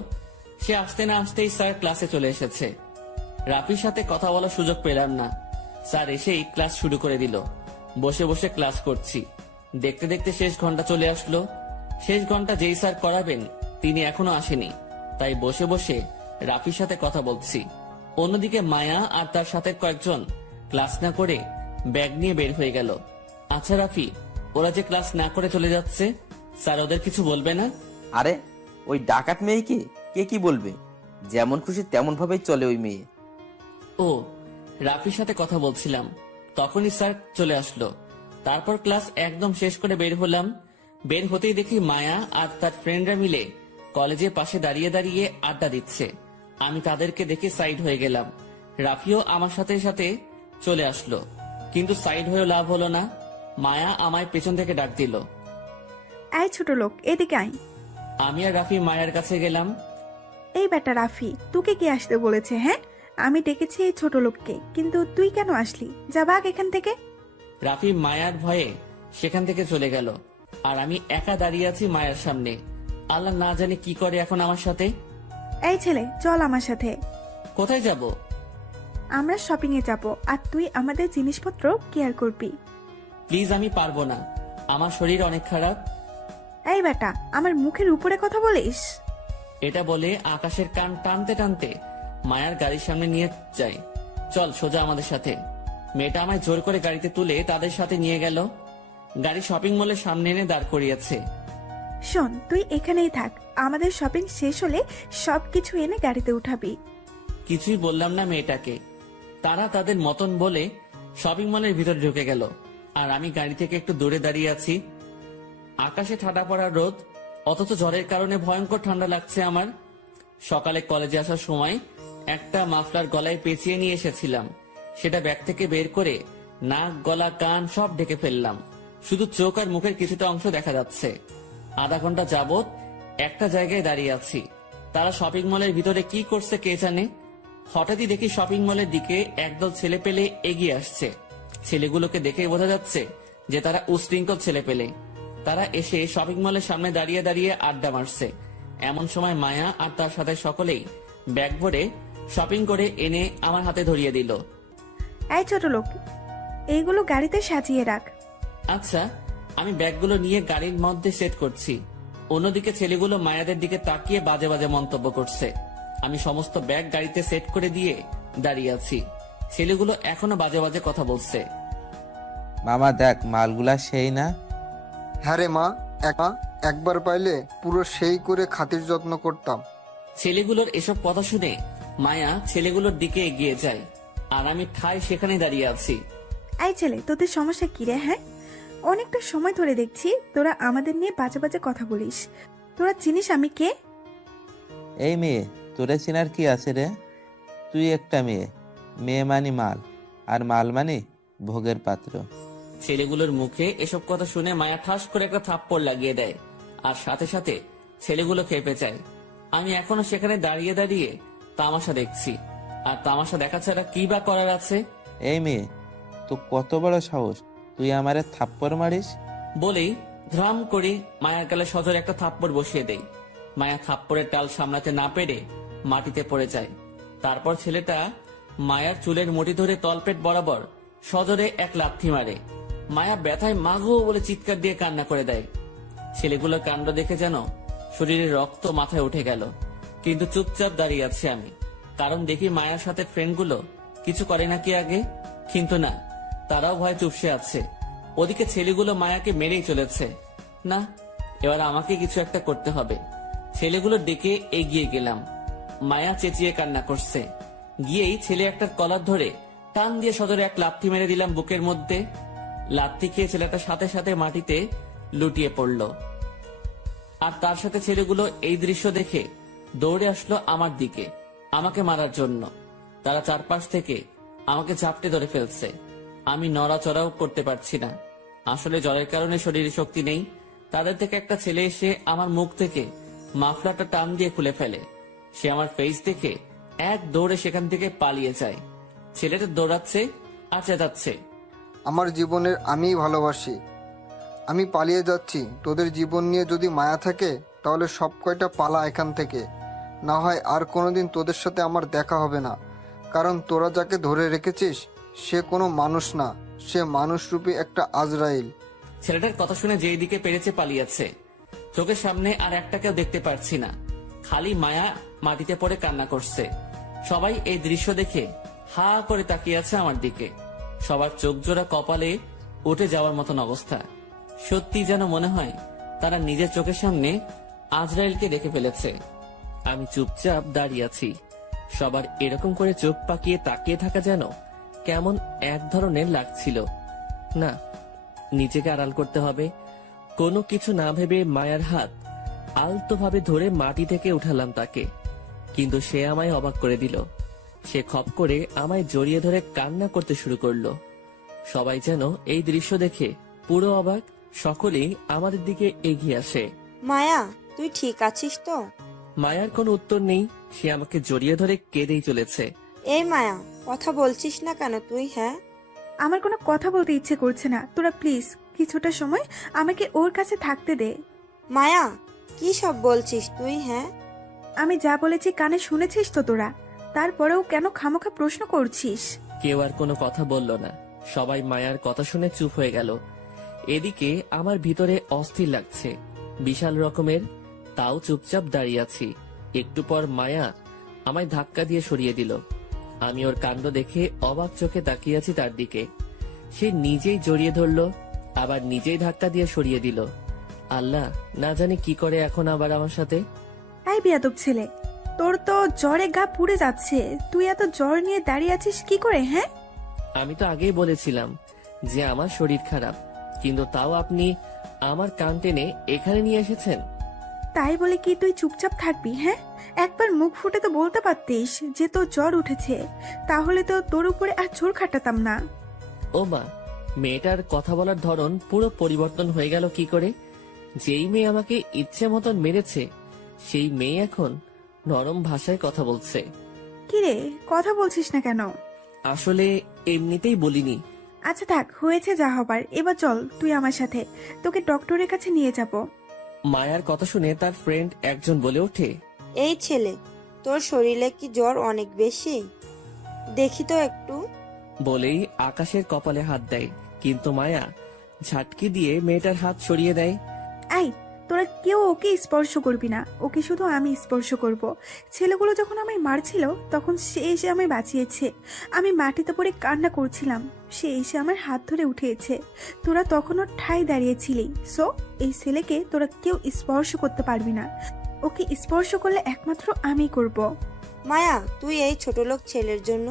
সে আসতে না আসতেই স্যার ক্লাসে চলে এসেছে। রাফির সাথে কথা বলার সুযোগ পেলাম না। স্যার এসেই ক্লাস শুরু করে দিল। বসে বসে ক্লাস করছি। দেখতে দেখতে শেষ ঘন্টা চলে আসলো। শেষ ঘন্টা যেই স্যার করাবেন তিনি এখনো আসেনি, তাই বসে বসে রাফির সাথে কথা বলছি। অন্যদিকে মায়া আর তার সাথে কয়েকজন ক্লাস না করে ব্যাগ নিয়ে বের হয়ে গেল। আচ্ছা রাফি, ওরা যে ক্লাস না করে চলে যাচ্ছে, স্যার ওদের কিছু বলবে না? আরে ওই ডাকাত মেয়েকে কে কি বলবে? যেমন খুশি তেমন ভাবেই চলে ওই মেয়ে। ও, রাফির সাথে কথা বলছিলাম, তখনই স্যার চলে আসলো। তারপর ক্লাস একদম শেষ করে বের হলাম। বের হতেই দেখি মায়া আর তার ফ্রেন্ডরা মিলে কলেজের পাশে দাঁড়িয়ে দাঁড়িয়ে আড্ডা দিচ্ছে। আমি তাদেরকে দেখে সাইড হয়ে গেলাম। রাফিও আমার সাথে সাথে চলে আসলো, কিন্তু সাইড হয়েও লাভ হলো না। মায়া আমায় পেছন থেকে ডাক দিল। এই ছোট লোক, এদিকে আয়। আমি আর রাফি মায়ার কাছে গেলাম। এই বেটা রাফি, তোকে কে আসতে বলেছে? হ্যাঁ, আমি ডেকেছি এই ছোট লোককে, কিন্তু তুই কেন আসলি? যা ভাগ এখান থেকে। রাফি মায়ার ভয়ে সেখান থেকে চলে গেল, আর আমি একা দাঁড়িয়ে আছি মায়ার সামনে। আল্লাহ না জানে কি করে এখন আমার সাথে। এই ছেলে, চল আমার সাথে। কোথায় যাব? আমরা শপিং এ যাব, আর তুই আমাদের জিনিসপত্র কেয়ার করবি। প্লিজ, আমি পারবো না, আমার শরীর অনেক খারাপ। এই বেটা, আমার মুখের উপরে কথা বলিস? এটা বলে আকাশের কান টানতে টানতে মায়ার গাড়ির সামনে নিয়ে যায়। চল সোজা আমাদের সাথে। মেয়েটা আমায় জোর করে গাড়িতে তুলে তাদের সাথে নিয়ে গেল। গাড়ি শপিং মলের সামনে এনে দাঁড় করিয়েছে। শোন, তুই এখানেই থাক, আমাদের শপিং শেষ হলে সবকিছু এনে গাড়িতে উঠাবি। কিছুই বললাম না মেয়েটাকে। তারা তাদের মতন বলে শপিং মলের ভিতর ঢুকে গেল, আর আমি গাড়ি থেকে একটু দূরে দাঁড়িয়ে আছি। আকাশে ঠাডা পড়া রোদ, অথচ ঝড়ের কারণে ভয়ঙ্কর ঠান্ডা লাগছে আমার। সকালে কলেজে আসার সময় একটা মাফলার গলায় পেঁচিয়ে নিয়ে এসেছিলাম। সেটা ব্যাগ থেকে বের করে নাক, গলা, কান সব ঢেকে ফেললাম। শুধু চোখ আর মুখের কিছুটা অংশ দেখা যাচ্ছে। আধা ঘন্টা যাবত একটা জায়গায় দাঁড়িয়ে আছি। তারা শপিং মলের ভিতরে কি করছে কে জানে। হঠাৎই দেখি শপিং মলের দিকে একদল ছেলে পেলে এগিয়ে আসছে। ছেলেগুলোকে দেখেই বোঝা যাচ্ছে যে তারা উশৃঙ্খল ছেলে পেলে। তারা এসে শপিং মলের সামনে দাঁড়িয়ে দাঁড়িয়ে আড্ডা মারছে। এমন সময় মায়া আর তার সাথে সকলেই ব্যাগ ভরে শপিং করে এনে আমার হাতে ধরিয়ে দিল। এই ছোট লোক, এইগুলো গাড়িতে সাজিয়ে রাখ। আচ্ছা, আমি ব্যাগগুলো নিয়ে গাড়ির মধ্যে সেট করছি। অন্যদিকে ছেলেগুলো মায়াদের দিকে তাকিয়ে বাজে বাজে মন্তব্য করছে। আমি সমস্ত ব্যাগ গাড়িতে সেট করে দিয়ে দাঁড়িয়ে আছি। ছেলেগুলো এখনো বাজে বাজে কথা বলছে। মামা দেখ, মালগুলা সেই না? হ্যাঁ রে মা, একবার পাইলে পুরো সেই করে খাতির যত্ন করতাম। ছেলেগুলোর এসব কথা শুনে মায়া ছেলেগুলোর দিকে এগিয়ে যায়, আর আমি ঠায় সেখানে দাঁড়িয়ে আছি। এই ছেলে, তোদের সমস্যা কি রে? হ্যাঁ, অনেকটা সময় ধরে দেখছি তোরা আমাদের নিয়ে বাজে বাজে কথা বলিস। তোরা চিনিস আমি কে? এই মেয়ে, তোরে চিনার কি আছে রে? তুই একটা মেয়ে, মেয়ে মানি মাল, আর মাল মানি ভোগের পাত্র। ছেলেগুলোর মুখে এসব কথা শুনে মায়া ঠাস করে একটা থাপ্পড় লাগিয়ে দেয়, আর সাথে সাথে ছেলেগুলো খেপে যায়। আমি এখনো সেখানে দাঁড়িয়ে দাঁড়িয়ে তামাশা দেখছি, আর তামাশা দেখা ছাড়া কি বা করার আছে। এই মেয়ে, তো কত বড় সাহস, তুই আমারে থাপ্পড় মারিস? বলেই ধ্রাম করে মায়ার গালে সজোরে একটা থাপ্পড় বসিয়ে দেই। মায়া থাপ্পড়ের টাল সামলাতে না পেরে মাটিতে পড়ে যায়। তারপর ছেলেটা মায়ার চুলের মুঠি ধরে তলপেট বরাবর সজোরে এক লাথি মারে। মায়া ব্যথায় মাগো বলে চিৎকার দিয়ে কান্না করে দেয়। ছেলেগুলোর কাণ্ড দেখে যেন শরীরে রক্ত মাথায় উঠে গেল, কিন্তু চুপচাপ দাঁড়িয়ে আছি আমি, কারণ দেখি মায়ার সাথে ফ্রেন্ডগুলো কিছু করে নাকি আগে, কিন্তু না, তারাও ভয়ে চুপসে আছে। ওদিকে ছেলেগুলো মায়াকে মেরেই চলেছে। না, এবার আমাকে কিছু একটা করতে হবে। ছেলেগুলো ডেকে এগিয়ে গেলাম। মায়া চেঁচিয়ে কান্না করছে। গিয়েই ছেলে একটার কলার ধরে টান দিয়ে সজোরে এক লাথি মেরে দিলাম বুকের মধ্যে। লাথি খেয়ে ছেলেটার সাথে সাথে মাটিতে লুটিয়ে পড়ল। আর তার সাথে ছেলেগুলো এই দৃশ্য দেখে দৌড়ে আসলো আমার দিকে, আমাকে মারার জন্য। তারা চারপাশ থেকে আমাকে ঝাপটে ধরে ফেলছে। আমি নড়াচড়াও করতে পারছি না। আসলে জ্বরের কারণে শরীরে শক্তি নেই। তাদের থেকে একটা ছেলে এসে আমার মুখ থেকে মাফলারটা টান দিয়ে খুলে ফেলে। সে আমার ফেস দেখে এক দৌড়ে সেখান থেকে পালিয়ে যায়। ছেলেটা দৌড়াচ্ছে আর চেঁচাচ্ছে, আমার জীবনের আমিই ভালোবাসি, আমি পালিয়ে যাচ্ছি। তোদের জীবন নিয়ে যদি মায়া থাকে তাহলে সব কয়টা পালা এখান থেকে, না হয় আর কোনোদিন তোদের সাথে আমার দেখা হবে না। কারণ তোরা যাকে ধরে রেখেছিস সে কোনো মানুষ না, সে মানুষরূপী একটা আজরাইল। ছেলেটার কথা শুনে যেই দিকে পেরেছে পালিয়েছে। চোখের সামনে আর একটাকেও দেখতে পারছি না, খালি মায়া মাটিতে পড়ে কান্না করছে। সবাই এই দৃশ্য দেখে হা করে তাকিয়ে আছে আমার দিকে। সবার চোখ জোড়া কপালে উঠে যাওয়ার মতন অবস্থা। সত্যি যেন মনে হয় তারা নিজের চোখের সামনে আজরাইলকে দেখে ফেলেছে। আমি চুপচাপ দাঁড়িয়ে আছি। সবার এরকম করে চোখ পাকিয়ে তাকিয়ে থাকা যেন কেমন এক ধরনের লাগছিল। না, নিজেকে আড়াল করতে হবে। কোনো কিছু না ভেবে মায়ার হাত আলতোভাবে ধরে মাটি থেকে উঠালাম তাকে। কিন্তু সে আমায় অবাক করে দিল। সে খপ করে আমায় জড়িয়ে ধরে কান্না করতে শুরু করলো। সবাই যেন এই দৃশ্য দেখে পুরো অবাক। সকলেই আমাদের দিকে এগিয়ে আসে। মায়া, তুই ঠিক আছিস তো? মায়ার কোনো উত্তর নেই। সে আমাকে জড়িয়ে ধরে কেঁদেই চলেছে। এই মায়া, কথা বলছিস না কেন তুই? হ্যাঁ, আমার কোনো কথা বলতে ইচ্ছে করছে না। তোরা প্লিজ কিছুটা সময় আমাকে ওর কাছে থাকতে দে। মায়া, কি সব বলছিস তুই? হ্যাঁ, আমি যা বলেছি কানে শুনেছিস তো তোরা? তারপরেও কেন খামোখা প্রশ্ন করছিস? কেউ আর কোনো কথা বলল না। সবাই মায়ার কথা শুনে চুপ হয়ে গেল। এদিকে আমার ভিতরে অস্থির লাগছে বিশাল রকমের, তাও চুপচাপ দাঁড়িয়ে আছি। একটু পর মায়া আমায় ধাক্কা দিয়ে সরিয়ে দিল। আমি ওর কাণ্ড দেখে অবাক চোখে তাকিয়ে আছি তার দিকে। সে নিজেই জড়িয়ে ধরলো, আবার নিজেই ধাক্কা দিয়ে সরিয়ে দিল। আল্লাহ, না জানি কি করে এখন আবার আমার সাথে। এই বেয়াদব ছেলে, তোর তো জ্বরে গা পুড়ে যাচ্ছে। তুই এত জ্বর নিয়ে দাঁড়িয়ে আছিস কি করে? হ্যাঁ, আমি তো আগেই বলেছিলাম যে আমার শরীর খারাপ, কিন্তু তাও আপনি আমার কান টেনে এখানে নিয়ে এসেছেন। তাই বলে কি তুই চুপচাপ থাকবি? হ্যাঁ, একবার মুখ ফুটে তো বলতে পারতিস যে তোর জ্বর উঠেছে, তাহলে তো তোর উপরে আর জোর খাটাতাম না। ও মা, মেয়েটার কথা বলার ধরন পুরো পরিবর্তন হয়ে গেল কি করে? যেই মেয়ে আমাকে ইচ্ছে মতন মেরেছে সেই মেয়ে এখন নরম ভাষায় কথা বলছে। কিরে, কথা বলছিস না কেন? আসলে এমনিতেই বলিনি। আচ্ছা থাক, হয়েছে যা হবার। এবার চল তুই আমার সাথে, তোকে ডক্টরের কাছে নিয়ে যাব। মায়ার কথা শুনে তার ফ্রেন্ড একজন বলে ওঠে, এই ছেলে, তোর শরীরে কি জ্বর অনেক বেশি? দেখি তো একটু। বলেই আকাশের কপালে হাত দেয়, কিন্তু মায়া ঝাটকি দিয়ে মেয়েটার হাত সরিয়ে দেয়। এই, তোরা কেউ ওকে স্পর্শ করবি না, ওকে শুধু আমি স্পর্শ করব। ছেলেগুলো যখন আমায় মারছিল তখন সে এসে আমায় বাঁচিয়েছে। আমি মাটিতে পড়ে কান্না করছিলাম, সে এসে আমার হাত ধরে উঠিয়েছে। তোরা তখন ওর ঠাই দাঁড়িয়েছিলি। সো এই ছেলেকে তোরা কেউ স্পর্শ করতে পারবি না। ওকে স্পর্শ করলে একমাত্র আমি করব। মায়া, তুই এই ছোট লোক ছেলের জন্য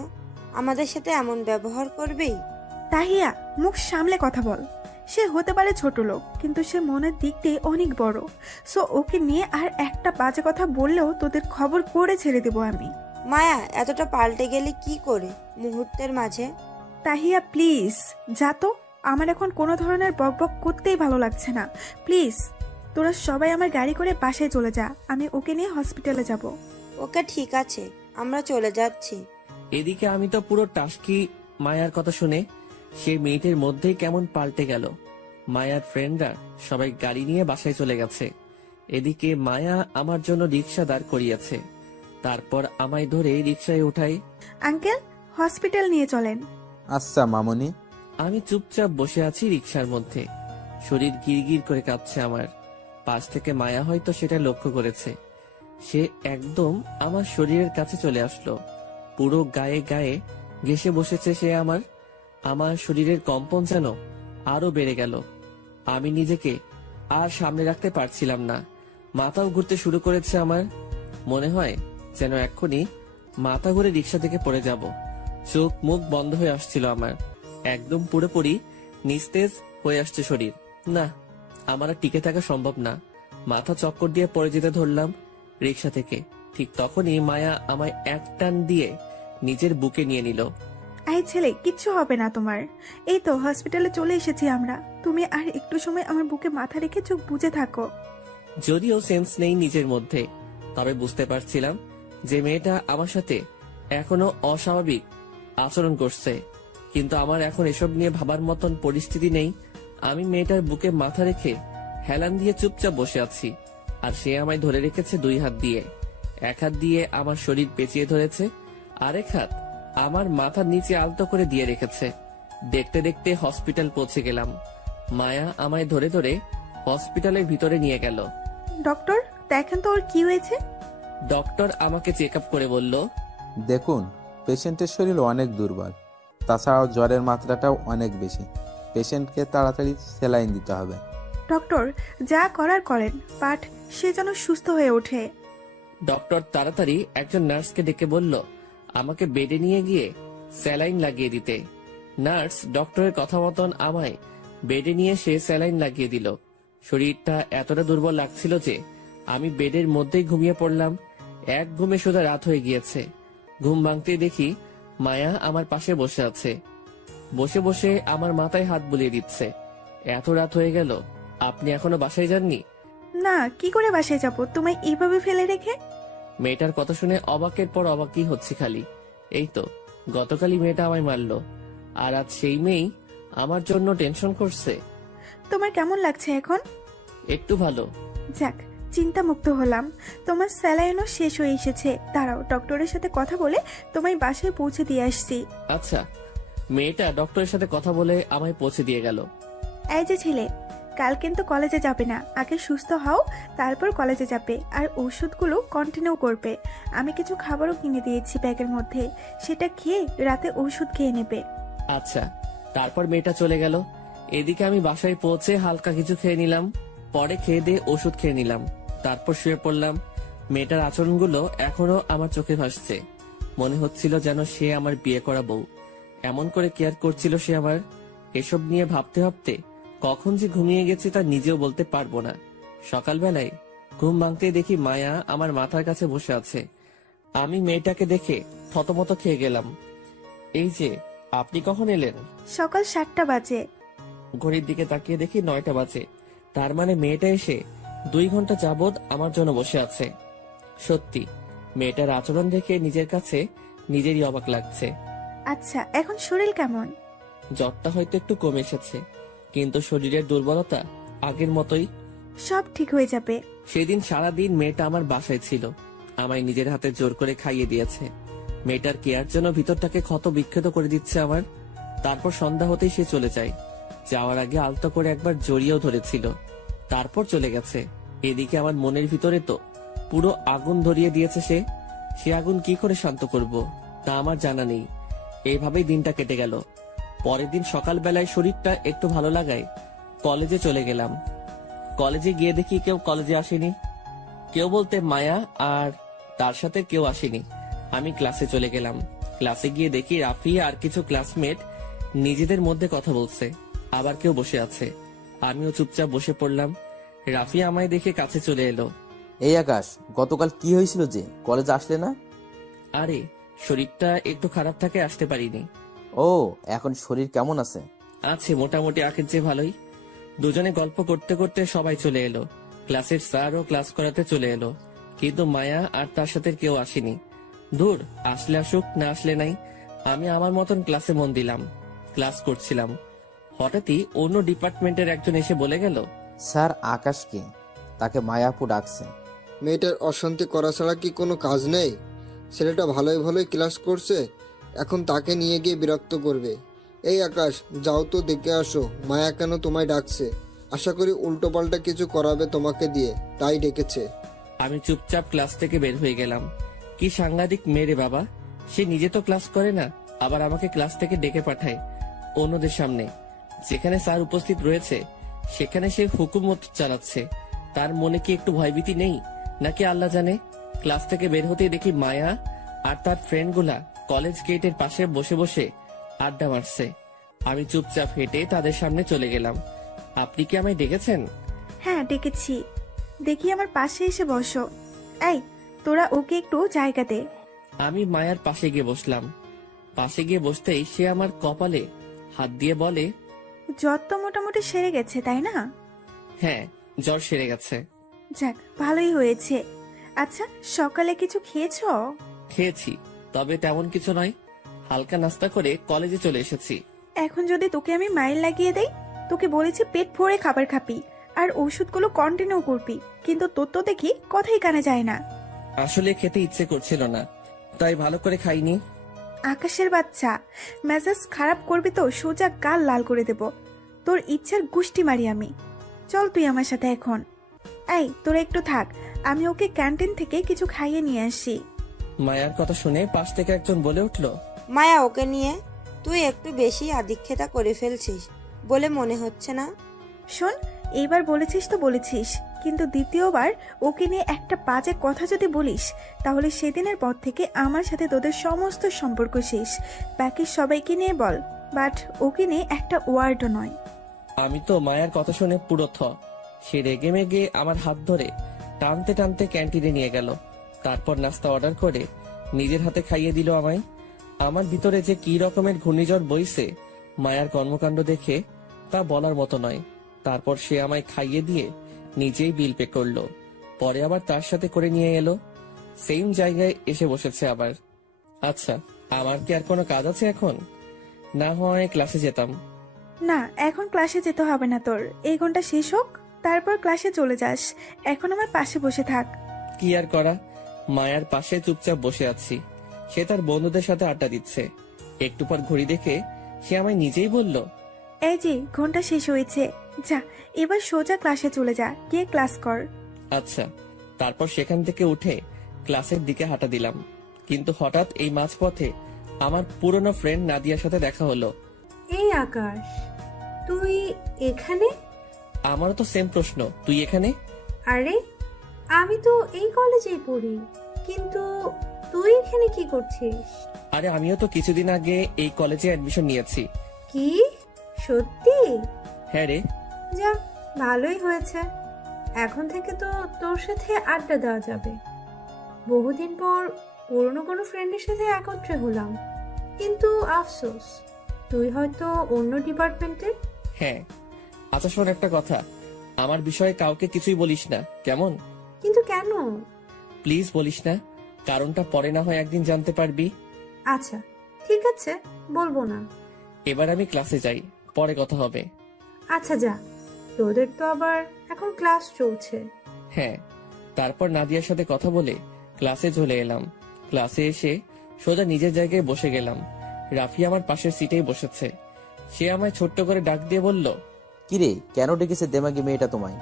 আমাদের সাথে এমন ব্যবহার করবি? তাহিয়া, মুখ সামলে কথা বল। সে হতে পারে ছোট লোক, কিন্তু সে মনের দিক দিয়ে অনেক বড়। সো ওকে নিয়ে আর একটা বাজে কথা বললেও তোদের খবর করে ছেড়ে দেবো আমি। মায়া, এতটা পাল্টে গেলি কি করে মুহূর্তের মাঝে? তাহিয়া প্লিজ যা তো, আমার এখন কোনো ধরনের বকবক করতেই ভালো লাগছে না। প্লিজ তোরা সবাই আমার গাড়ি করে বাসায় চলে যা, আমি ওকে নিয়ে হসপিটালে যাব। ওকে, ঠিক আছে, আমরা চলে যাচ্ছি। এদিকে আমি তো পুরো টাসকি মায়ার কথা শুনে। সে মিনিটের মধ্যেই কেমন পাল্টে গেল। মায়ার ফ্রেন্ডরা সবাই গাড়ি নিয়ে বাসায় চলে গেছে। এদিকে মায়া আমার জন্য রিক্সা দাঁড় করিয়েছে। তারপর আমায় ধরে রিক্সায় উঠাই। আঙ্কেল, হসপিটাল নিয়ে চলেন। আচ্ছা মামনি। আমি চুপচাপ বসে আছি রিক্সার মধ্যে। শরীর গিরগির করে কাঁপছে আমার। পাশ থেকে মায়া হয়তো সেটা লক্ষ্য করেছে। সে একদম আমার শরীরের কাছে চলে আসলো। পুরো গায়ে গায়ে ঘেঁষে বসেছে সে আমার। আমার শরীরের কম্পন যেন আরো বেড়ে গেল। আমি নিজেকে আর সামনে রাখতে পারছিলাম না। মাথাও ঘুরতে শুরু করেছে আমার। মনে হয় যেন এক্ষুনি মাথা ঘুরে রিক্সা থেকে পড়ে যাব। চোখ মুখ বন্ধ হয়ে আসছিল আমার, একদম পুরোপুরি নিস্তেজ হয়ে আসছে শরীর। না, আমার আর টিকে থাকা সম্ভব না। মাথা চক্কর দিয়ে পড়ে যেতে ধরলাম রিক্সা থেকে। ঠিক তখনই মায়া আমায় এক টান দিয়ে নিজের বুকে নিয়ে নিল। এই ছেলে, কিচ্ছু হবে না তোমার। এই তো হসপিটালে চলে এসেছি আমরা। তুমি আর একটু সময় আমার বুকে মাথা রেখে চোখ বুজে থাকো। যদিও সেন্স নেই নিজের মধ্যে, তবে বুঝতে পারছিলাম যে মেয়েটা আমার সাথে এখনো অস্বাভাবিক আচরণ করছে। কিন্তু আমার এখন এসব নিয়ে ভাবার মতন পরিস্থিতি নেই। আমি মেয়েটার বুকে মাথা রেখে হেলান দিয়ে চুপচাপ বসে আছি, আর সে আমায় ধরে রেখেছে 2 হাত দিয়ে। এক হাত দিয়ে আমার শরীর পেঁচিয়ে ধরেছে, আরেক হাত আমার মাথার নিচে আলতো করে দিয়ে রেখেছে। দেখতে দেখতে হসপিটাল পৌঁছে গেলাম। মায়া আমায় ধরে ধরে হসপিটালের ভিতরে নিয়ে গেল। ডক্টর, দেখেন তো ওর কি হয়েছে। ডক্টর আমাকে চেক আপ করে বলল, দেখুন, পেশেন্টের শরীর অনেক দুর্বল, তাছাড়াও জ্বরের মাত্রাটাও অনেক বেশি। পেশেন্টকে তাড়াতাড়ি স্যালাইন দিতে হবে। ডক্টর, যা করার করেন, বাট সে যেন সুস্থ হয়ে ওঠে। ডক্টর তাড়াতাড়ি একজন নার্সকে ডেকে বলল আমাকে বেডে নিয়ে গিয়ে স্যালাইন লাগিয়ে দিতে। নার্স ডক্টরের কথা মতন আমায় বেডে নিয়ে সে স্যালাইন লাগিয়ে দিল। শরীরটা এতটা দুর্বল লাগছিল যে আমি বেডের মধ্যেই ঘুমিয়ে পড়লাম। এক ঘুমে সোজা রাত হয়ে গিয়েছে। ঘুম ভাঙতে দেখি মায়া আমার পাশে বসে আছে। বসে বসে আমার মাথায় হাত বুলিয়ে দিচ্ছে। এত রাত হয়ে গেল, আপনি এখনো বাসায় যাননি? না, কি করে বাসায় যাব তোমায় এইভাবে ফেলে রেখে? মেয়েটার কথা শুনে অবাকের পর অবাকই হচ্ছে খালি। এই তো গতকালই মেয়েটা আমায় মারলো, আর আজ সেই মেয়েই আমার জন্য টেনশন করছে। তোমার কেমন লাগছে এখন? একটু ভালো। যাক, চিন্তা মুক্ত হলাম। তোমার স্যালাইনও শেষ হয়ে এসেছে। দাঁড়াও, ডক্টরের সাথে কথা বলে তোমায় বাসায় পৌঁছে দিয়ে আসছি। আচ্ছা। মেয়েটা ডক্টরের সাথে কথা বলে আমায় পৌঁছে দিয়ে গেল। এই যে ছেলে, কাল কিন্তু কলেজে যাবে না। আগে সুস্থ হও, তারপর কলেজে যাবে। আর ওষুধগুলো কন্টিনিউ করবে। আমি কিছু খাবারও কিনে দিয়েছি ব্যাগের মধ্যে, সেটা খেয়ে রাতে ওষুধ খেয়ে নেবে। আচ্ছা। তারপর মেয়েটা চলে গেল। এদিকে আমি বাসায় পৌঁছে হালকা কিছু খেয়ে নিলাম, পরে খেয়ে দিয়ে ওষুধ খেয়ে নিলাম, তারপর শুয়ে পড়লাম। মেয়েটার আচরণগুলো এখনো আমার চোখে ভাসছে। মনে হচ্ছিল যেন সে আমার বিয়ে করা বউ। এমন করে কেয়ার করছিল সে আমার। এসব নিয়ে ভাবতে ভাবতে কখন যে ঘুমিয়ে গেছি তা নিজেও বলতে পারবো না। সকালবেলায় ঘুম ভাঙতে দেখি মায়া আমার মাথার কাছে বসে আছে। আমি মেয়েটাকে দেখে থতমত খেয়ে গেলাম। এই যে, আপনি কখন এলেন? সকাল 7টা বাজে। ঘড়ির দিকে তাকিয়ে দেখি 9টা বাজে। তার মানে মেয়েটা এসে 2 ঘন্টা যাবৎ আমার জন্য বসে আছে। সত্যি মেয়েটার আচরণ দেখে নিজের কাছে নিজেরই অবাক লাগছে। আচ্ছা, এখন শরীর কেমন? জ্বরটা হয়তো একটু কমে এসেছে, কিন্তু শরীরের দুর্বলতা আগের মতোই। সব ঠিক হয়ে যাবে। সেদিন সারাদিন মেয়েটা আমার বাসায় ছিল, আমায় নিজের হাতে জোর করে খাইয়ে দিয়েছে। মেয়েটার কেয়ার জন্য ভিতরটাকে ক্ষত বিক্ষত করে দিচ্ছে আমার। তারপর সন্ধ্যা হতেই সে চলে যায়। যাওয়ার আগে আলতো করে একবার জড়িয়েও ধরেছিল, তারপর চলে গেছে। এদিকে আমার মনের ভিতরে তো পুরো আগুন ধরিয়ে দিয়েছে সে আগুন কি করে শান্ত করব তা আমার জানা নেই। এইভাবেই দিনটা কেটে গেল। পরের দিন সকালবেলায় শরীরটা একটু ভালো লাগায় কলেজে চলে গেলাম। কলেজে গিয়ে দেখি কেউ কলেজে আসেনি। কেউ বলতে মায়া আর তার সাথে কেউ আসেনি। আমি ক্লাসে চলে গেলাম। ক্লাসে গিয়ে দেখি রাফি আর কিছু ক্লাসমেট নিজেদের মধ্যে কথা বলছে, আবার কেউ বসে আছে। আমিও চুপচাপ বসে পড়লাম। রাফি আমায় দেখে কাছে চলে এলো। এই আকাশ, গতকাল কি হয়েছিল যে কলেজে আসলে না? আরে শরীরটা একটু খারাপ থাকে, আসতে পারিনি। ও, এখন শরীর কেমন আছে? আছে মোটামুটি আগের চেয়ে ভালোই। দুজনে গল্প করতে করতে সবাই চলে এলো। ক্লাসের স্যারও ক্লাস করাতে চলে এলো, কিন্তু মায়া আর তার সাথে কেউ আসেনি। দূর, আসলে আসুক, না আসলে নাই। আমি আমার মতন ক্লাসে মন দিলাম। ক্লাস করছিলাম, হঠাৎই অন্য ডিপার্টমেন্টের একজন এসে বলে গেল, স্যার আকাশকে, তাকে মায়াপু ডাকছে। মেয়েটার অশান্তি করা ছাড়া কি কোনো কাজ নেই? ছেলেটা ভালোই ভালোই ক্লাস করছে, এখন তাকে নিয়ে গিয়ে বিরক্ত করবে। এই আকাশ, যাও তো দেখে আসো মায়া কেন তোমায় ডাকছে। আশা করি উল্টোপাল্টা কিছু করাবে তোমাকে দিয়ে, তাই ডেকেছে। আমি চুপচাপ ক্লাস থেকে বের হয়ে গেলাম। কি সাংঘাতিক মেয়ে বাবা, সে নিজে তো ক্লাস করে না, আবার আমাকে ক্লাস থেকে ডেকে পাঠায় অন্যদের সামনে। যেখানে স্যার উপস্থিত রয়েছে সেখানে সে হুকুমত চালাচ্ছে। তার মনে কি একটু ভয়ভীতি নেই নাকি আল্লাহ জানে। ক্লাস থেকে বের হতেই দেখি মায়া আর তার ফ্রেন্ডগুলা কলেজ গেটের পাশে বসে বসে আড্ডা মারছে। আমি চুপচাপ হেঁটে তাদের সামনে চলে গেলাম। আপনি কি আমায় ডেকেছেন? হ্যাঁ ডেকেছি, দেখি আমার পাশে এসে বসো। এই তোরা ওকে একটু জায়গা দে। আমি মায়ার পাশে গিয়ে বসলাম। পাশে গিয়ে বসতেই সে আমার কপালে হাত দিয়ে বলে, জ্বর তো মোটামুটি সেরে গেছে তাই না? হ্যাঁ, জ্বর সেরে গেছে। যাক ভালোই হয়েছে। আচ্ছা সকালে কিছু খেয়েছো? খেয়েছি, তবে তেমন কিছু নয়। হালকা নাস্তা করে কলেজে চলে এসেছি। এখন যদি তোকে আমি মাইল লাগিয়ে দেই, তোকে বলেছি পেট ভরে খাবার খাবি আর ওষুধগুলো কন্টিনিউ করবি, কিন্তু তোর তো দেখি কথাই কানে যায় না। আসলে খেতে ইচ্ছে করছিল না, তাই ভালো করে খাইনি। আকাশের বাচ্চা, মেজাজ খারাপ করবি তো সোজা গাল লাল করে দেব। তোর ইচ্ছার গুষ্টি মারি আমি। চল তুই আমার সাথে এখন। এই তোরা একটু থাক, আমি ওকে ক্যান্টিন থেকে কিছু খাইয়ে নিয়ে আসি। মায়ার কথা শুনে পাশ থেকে একজন বলে উঠল, মায়া, ওকে নিয়ে তুই একটু বেশি আদিক্ষেতা করে ফেলছিস বলে মনে হচ্ছে না? শোন, এইবার বলেছিস তো বলেছিস, কিন্তু দ্বিতীয়বার ওকে নিয়ে একটা বাজে কথা যদি বলিস, তাহলে সেদিনের পর থেকে আমার সাথে তোদের সমস্ত সম্পর্ক শেষ। বাকি সবাইকে নিয়ে বল, বাট ওকে নিয়ে একটা ওয়ার্ডও নয়। আমি তো মায়ার কথা শুনে পুরো থ। সে রেগে মেগে আমার হাত ধরে টানতে টানতে ক্যান্টিনে নিয়ে গেল। তারপর নাস্তা অর্ডার করে নিজের হাতে খাইয়ে দিল আমায়। আমার ভিতরে যে কি রকমের ঘূর্ণিঝড় বইছে মায়ার কর্মকাণ্ড দেখে তা বলার মতো নয়। তারপর সে আমায় খাইয়ে দিয়ে নিজেই বিল পে করলো। পরে আবার তার সাথে করে নিয়ে এলো। সেম জায়গায় এসে বসেছে আবার। আচ্ছা, আমার কি আর কোনো কাজ আছে এখন? না হয় ক্লাসে যেতাম। না, এখন ক্লাসে যেতে হবে না তোর। এই ঘন্টা শেষ হোক, তারপর ক্লাসে চলে যাস। এখন আমার পাশে বসে থাক। কি আর করা, মায়ার পাশে চুপচাপ বসে আছি। সে তার বন্ধুদের সাথে আড্ডা দিচ্ছে। একটু পর ঘড়ি দেখে সে আমায় নিজেই বলল, এই যে ঘন্টা শেষ হয়েছে, যা এবার সোজা ক্লাসে চলে যা, গিয়ে ক্লাস কর। আচ্ছা। তারপর সেখান থেকে উঠে ক্লাসের দিকে হাঁটা দিলাম। কিন্তু হঠাৎ এই মাঝপথে আমার পুরনো ফ্রেন্ড নাদিয়ার সাথে দেখা হলো। এই আকাশ, তুই এখানে? আমারও তো সেম প্রশ্ন, তুই এখানে? আরে আমি তো এই কলেজেই পড়ি, কিন্তু তুই এখানে কি করছিস? আরে আমিও তো কিছুদিন আগে এই কলেজে অ্যাডমিশন নিয়েছি। কি সত্যি? হ্যাঁ রে। যা, ভালোই হয়েছে। এখন থেকে তো তোর সাথে আড্ডা দেওয়া যাবে। বহুদিন পর পুরনো কোনো ফ্রেন্ডের সাথে একত্রে হলাম, কিন্তু আফসোস তুই হয়তো অন্য ডিপার্টমেন্টের। হ্যাঁ। আচ্ছা শোন একটা কথা, আমার বিষয়ে কাউকে কিছুই বলিস না, কেমন? কিন্তু কেন? প্লিজ বলিস না, কারণটা পরে না হয় একদিন জানতে পারবি। আচ্ছা ঠিক আছে, বলবো না। এবার আমি ক্লাসে যাই, পরে কথা হবে। আচ্ছা যা, তোদের তো আবার এখন ক্লাস চলছে। হ্যাঁ। তারপর নাদিয়ার সাথে কথা বলে ক্লাসে চলে এলাম। ক্লাসে এসে সোজা নিজের জায়গায় বসে গেলাম। রাফি আমার পাশের সিটেই বসেছে। সে আমায় ছোট্ট করে ডাক দিয়ে বলল, কিরে, কেন ডেকেছে দেমাগি মেয়েটা তোমায়?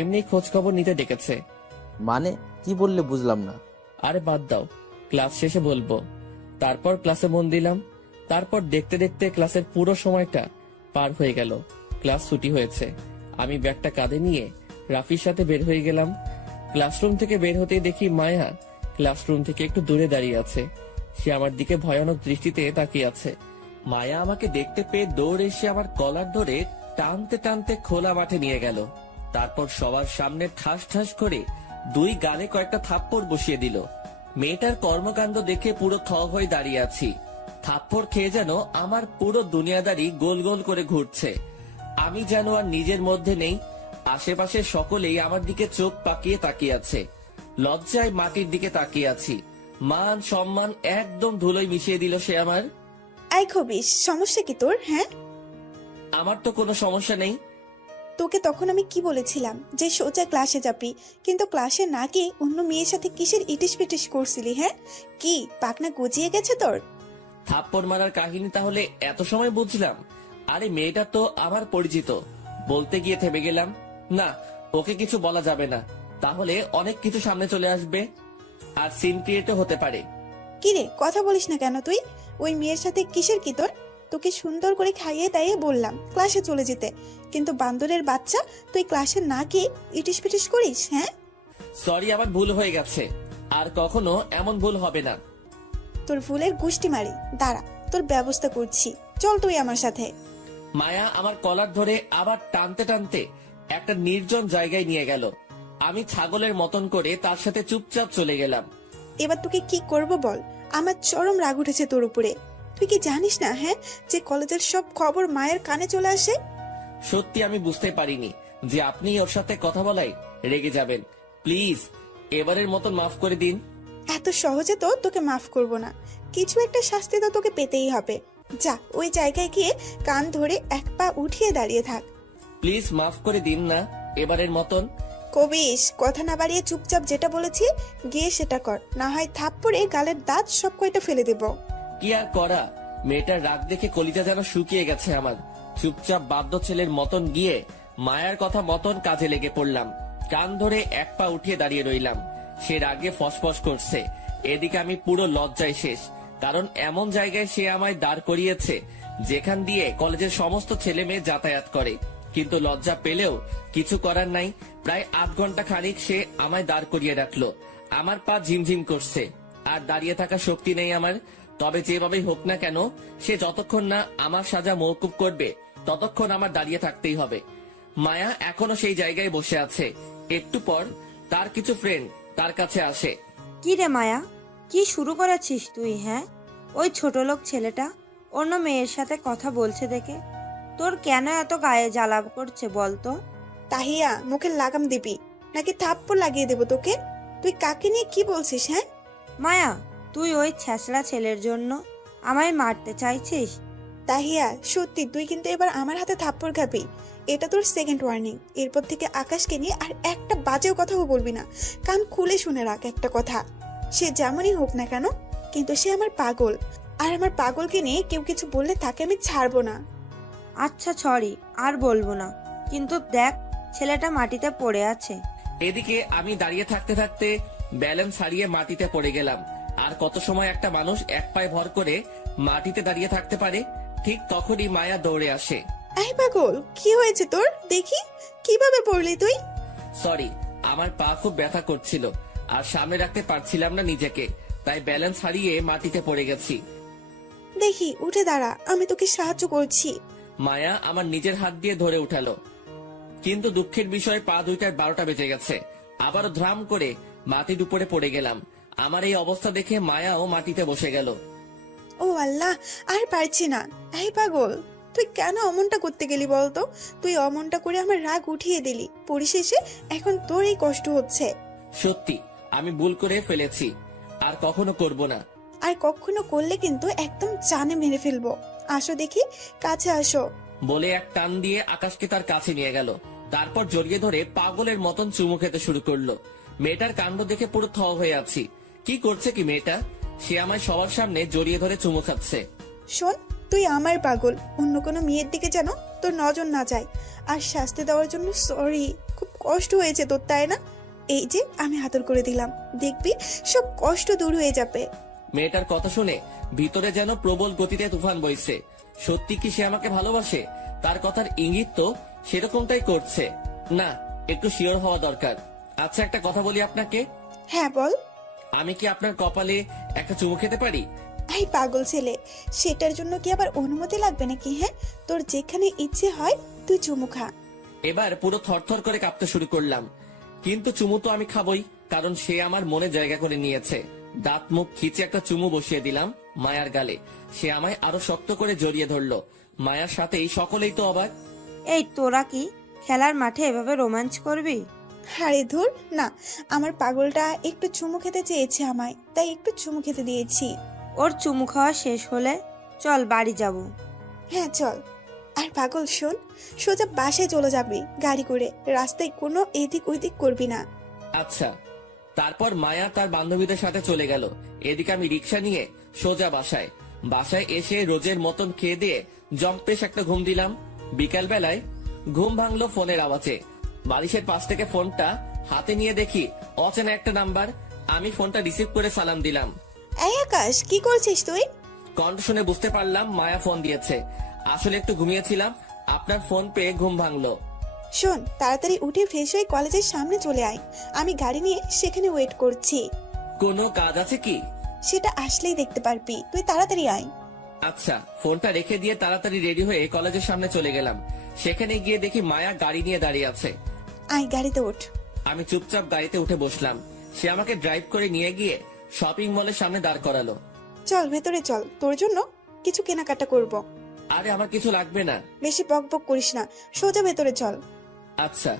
এমনি খোঁজ খবর নিতে ডেকেছে। মানে কি বললে বুঝলাম না। আরে বাদ দাও, ক্লাস শেষে বলবো। তারপর ক্লাসে মন দিলাম। তারপর দেখতে দেখতে ক্লাসের পুরো সময়টা পার হয়ে গেল। ক্লাস ছুটি হয়েছে। আমি ব্যাগটা কাঁধে নিয়ে রাফির সাথে বের হয়ে গেলাম। ক্লাসরুম থেকে বের হতেই দেখি মায়া ক্লাসরুম থেকে একটু দূরে দাঁড়িয়ে আছে। সে আমার দিকে ভয়ানক দৃষ্টিতে তাকিয়ে আছে। মায়া আমাকে দেখতে পেয়ে দৌড়ে এসে আমার কলার ধরে টানতে টানতে খোলা মাঠে নিয়ে গেল। তারপর সবার সামনে ঠাস ঠাস করে দুই গালে কয়েকটা থাপ্পড় বসিয়ে দিল। মেয়েটার কর্মকাণ্ড দেখে পুরো থ হয়ে দাঁড়িয়ে আছি। থাপ্পড় খেয়ে যেন আমার পুরো দুনিয়াদারি গোল গোল করে ঘুরছে। আমি যেন আর নিজের মধ্যে নেই। আশেপাশে সকলেই আমার দিকে চোখ পাকিয়ে তাকিয়ে আছে। লজ্জায় মাটির দিকে তাকিয়ে আছি। মান সম্মান একদম ধুলোয় মিশিয়ে দিল সে আমার। আই খবিস, সমস্যা কি তোর? হ্যাঁ, আমার তো কোনো সমস্যা নেই। তোকে তখন আমি কি বলেছিলাম যে সোজা ক্লাসে যাবি, কিন্তু ক্লাসে না গিয়ে অন্য মেয়ের সাথে কিসের ইটিস পিটিস করছিলি? হ্যাঁ, কি পাকনা গজিয়ে গেছে তোর? থাপ্পড় মারার কাহিনী তাহলে এত সময় বুঝলাম। আরে মেয়েটা তো আমার পরিচিত, বলতে গিয়ে থেমে গেলাম। না, ওকে কিছু বলা যাবে না, তাহলে অনেক কিছু সামনে চলে আসবে আর সিন ক্রিয়েটও হতে পারে। কি রে, কথা বলিস না কেন তুই? ওই মেয়ের সাথে কিসের কি তোর? তোকে সুন্দর করে খাইয়ে দাইয়ে বললাম ক্লাসে চলে যেতে, কিন্তু বান্দরের বাচ্চা তুই ক্লাসে না গিয়ে ইটিস পিটিস করিস। হ্যাঁ, সরি, আমার ভুল হয়ে গেছে, আর কখনো এমন ভুল হবে না। তোর ভুলের গুষ্টি মারি, দাঁড়া তোর ব্যবস্থা করছি, চল তুই আমার সাথে। মায়া আমার কলার ধরে আবার টানতে টানতে একটা নির্জন জায়গায় নিয়ে গেল। আমি ছাগলের মতন করে তার সাথে চুপচাপ চলে গেলাম। এবার তোকে কি করব বল, আমার চরম রাগ উঠেছে তোর উপরে। তুই কি জানিস না হ্যাঁ, যে কলেজের সব খবর মায়ের কানে চলে আসে। সত্যি আমি বুঝতে পারিনি যে আপনি ওর সাথে কথা বলাই রেগে যাবেন। প্লিজ এবারের মতন মাফ করে দিন। এত সহজে তো তোকে মাফ করব না, কিছু একটা শাস্তি তো তোকে পেতেই হবে। যা ওই জায়গায় গিয়ে কান ধরে এক পা উঠিয়ে দাঁড়িয়ে থাক। প্লিজ মাফ করে দিন না এবারের মতন। কবিস, কথা না বাড়িয়ে চুপচাপ যেটা বলেছি গিয়ে সেটা কর, না হয় থাপ্পড়ে গালের দাঁত সব কয়টা ফেলে দেব। কি আর করা, মেয়েটার রাগ দেখে কলিজা যেন শুকিয়ে গেছে আমার। চুপচাপ বাধ্য ছেলের মতন গিয়ে মায়ার কথা মতন কাজে লেগে পড়লাম। কান ধরে এক পা উঠিয়ে দাঁড়িয়ে রইলাম। সে রাগে ফসফস করছে, এদিকে আমি পুরো লজ্জায় শেষ, কারণ এমন জায়গায় সে আমায় দাঁড় করিয়েছে যেখান দিয়ে কলেজের সমস্ত ছেলে মেয়ে যাতায়াত করে। কিন্তু লজ্জা পেলেও কিছু করার নাই। প্রায় 8 ঘন্টা খানিক সে আমায় দাঁড় করিয়ে রাখলো। আমার পা ঝিমঝিম করছে, আর দাঁড়িয়ে থাকার শক্তি নেই আমার। তবে যেভাবেই হোক না কেন, সে যতক্ষণ না আমার সাজা মওকুফ করবে ততক্ষণ আমার দাঁড়িয়ে থাকতেই হবে। মায়া এখনো সেই জায়গায় বসে আছে। একটু পর তার কিছু ফ্রেন্ড তার কাছে আসে। কি রে মায়া, কি শুরু করেছিস তুই? হ্যাঁ, ওই ছোট লোক ছেলেটা অন্য মেয়ের সাথে কথা বলছে দেখে তোর কেন এত গায়ে জ্বালা করছে বলতো? তাহিয়া, মুখে লাগাম দিবি নাকি থাপ্পড় লাগিয়ে দেবো তোকে? তুই কাকে নিয়ে কি বলছিস? হ্যাঁ মায়া, তুই ওই ছ্যাঁচড়া ছেলের জন্য আমায় মারতে চাইছিস? তাহিয়া, সত্যি তুই কিন্তু এবার আমার হাতে থাপ্পড় খাবি। এটা তোর সেকেন্ড ওয়ার্নিং। এরপর থেকে আকাশকে নিয়ে আর একটা বাজেও কথাও বলবি না। কান খুলে শুনে রাখ একটা কথা, সে যেমনই হোক না কেন, কিন্তু সে আমার পাগল, আর আমার পাগলকে নিয়ে কেউ কিছু বললে তাকে আমি ছাড়বো না। আচ্ছা সরি, আর বলবো না, কিন্তু দেখ ছেলেটা মাটিতে পড়ে আছে। এদিকে আমি দাঁড়িয়ে থাকতে থাকতে ব্যালেন্স হারিয়ে মাটিতে পড়ে গেলাম। আর কত সময় একটা মানুষ এক পায়ে ভর করে মাটিতে দাঁড়িয়ে থাকতে পারে? ঠিক তখনই মায়া দৌড়ে আসে। এই পাগল, কি হয়েছে তোর? দেখি কিভাবে পড়লি তুই। সরি, আমার পা খুব ব্যথা করছিল আর সামনে রাখতে পারছিলাম না নিজেকে, তাই ব্যালেন্স হারিয়ে মাটিতে পড়ে গেছি। দেখি উঠে দাঁড়া, আমি তোকে সাহায্য করছি। মায়া আমার নিজের হাত দিয়ে ধরে উঠালো, কিন্তু দুঃখের বিষয় পা দুইটার 12টা বেজে গেছে। আবারও ধ্রাম করে মাটির উপরে পড়ে গেলাম। আমার এই অবস্থা দেখে মায়াও মাটিতে বসে গেল। ও আল্লাহ, আর পারছি না। এই পাগল, তুই কেন অমনটা করতে গেলি বলতো? তুই অমনটা করে আমার রাগ উঠিয়ে দিলি, পরিশেষে এখন তোর এই কষ্ট হচ্ছে। সত্যি আমি ভুল করে ফেলেছি, আর কখনো করব না। আর কখনো করলে কিন্তু একদম জানে মেরে ফেলবো। আসো দেখি, কাছে আসো। বলে এক টান দিয়ে আকাশকে তার কাছে নিয়ে গেল। তারপর জড়িয়ে ধরে পাগলের মতন চুমু খেতে শুরু করলো। মেয়েটার কাণ্ড দেখে পুরো থ হয়ে আছি। কি করছে কি মেয়েটা? সে আমায় সবার সামনে জড়িয়ে ধরে চুমু খাচ্ছে। শোন, তুই আমার পাগল, অন্য কোনো মেয়ের দিকে যেন তোর নজর না যায়। আর শাস্তি দেওয়ার জন্য সরি, খুব কষ্ট হয়েছে তোর, তাই না? এই যে আমি হাতল করে দিলাম, দেখবি সব কষ্ট দূর হয়ে যাবে। মেয়েটার কথা শুনে ভিতরে যেন প্রবল গতিতে তুফান বইছে। সত্যি কি সে আমাকে ভালোবাসে? তার কথার ইঙ্গিত তো সেরকমটাই করছে। না, একটু শিওর হওয়া দরকার। আচ্ছা, একটা কথা বলি আপনাকে। হ্যাঁ বল। আমি কি আপনার কপালে একটা চুমু খেতে পারি? এই পাগল ছেলে, সেটার জন্য কি আবার অনুমতি লাগবে নাকি? হ্যাঁ, তোর যেখানে ইচ্ছে হয় তুই চুমু খা। এবার পুরো থরথর করে কাঁপতে শুরু করলাম। কিন্তু চুমু তো আমি খাবই, কারণ সে আমার মনে জায়গা করে নিয়েছে। দাঁত মুখ খিচে একটা চুমু বসিয়ে দিলাম মায়ার গালে। সে আমায় আরো শক্ত করে জড়িয়ে ধরলো। মায়ার সাথেই সকলেই তো অবাক। এই তোরা কি খেলার মাঠে এভাবে রোমাঞ্চ করবি? আরে ধুর না, আমার পাগলটা একটু চুমু খেতে চেয়েছে আমায়, তাই একটু চুমু খেতে দিয়েছি। ওর চুমু খাওয়া শেষ হলে চল বাড়ি যাব। হ্যাঁ চল। আর পাগল শোন, সোজা বাসায় চলে যাবি গাড়ি করে, রাস্তায় কোনো এদিক ওইদিক করবি না। আচ্ছা। তারপর মায়া তার বান্ধবীদের সাথে চলে গেল। এদিকে আমি রিক্সা নিয়ে সোজা বাসায়। বাসায় এসে রোজের মতন খেয়ে দিয়ে জম্পেশ একটা ঘুম দিলাম। বিকাল বেলায় ঘুম ভাঙলো ফোনের আওয়াজে। বালিশের পাশ থেকে ফোনটা হাতে নিয়ে দেখি অচেনা একটা নাম্বার। আমি ফোনটা রিসিভ করে সালাম দিলাম। এই আকাশ, কি করছিস তুই? কণ্ঠ শুনে বুঝতে পারলাম মায়া ফোন দিয়েছে। আসলে একটু ঘুমিয়েছিলাম, আপনার ফোন পেয়ে ঘুম ভাঙলো। শোন, তাড়াতাড়ি উঠে ফ্রেশ হয়ে কলেজের সামনে চলে আয়। আমি গাড়ি নিয়ে সেখানে ওয়েট করছি। কোনো কাজ আছে কি? সেটা আসলেই দেখতে পারবি, তুই তাড়াতাড়ি আয়। আচ্ছা, ফোনটা রেখে দিয়ে তাড়াতাড়ি রেডি হয়ে কলেজের সামনে চলে গেলাম। সেখানে গিয়ে দেখি মায়া গাড়ি নিয়ে দাঁড়িয়ে আছে। আয়, গাড়িতে ওঠ। আমি চুপচাপ গাড়িতে উঠে বসলাম। সে আমাকে ড্রাইভ করে নিয়ে গিয়ে শপিং মলের সামনে দাঁড় করালো। চল ভেতরে চল, তোর জন্য কিছু কেনাকাটা করব। আরে আমার কিছু লাগবে না। বেশি বক বক করিস না, সোজা ভেতরে চল। আচ্ছা,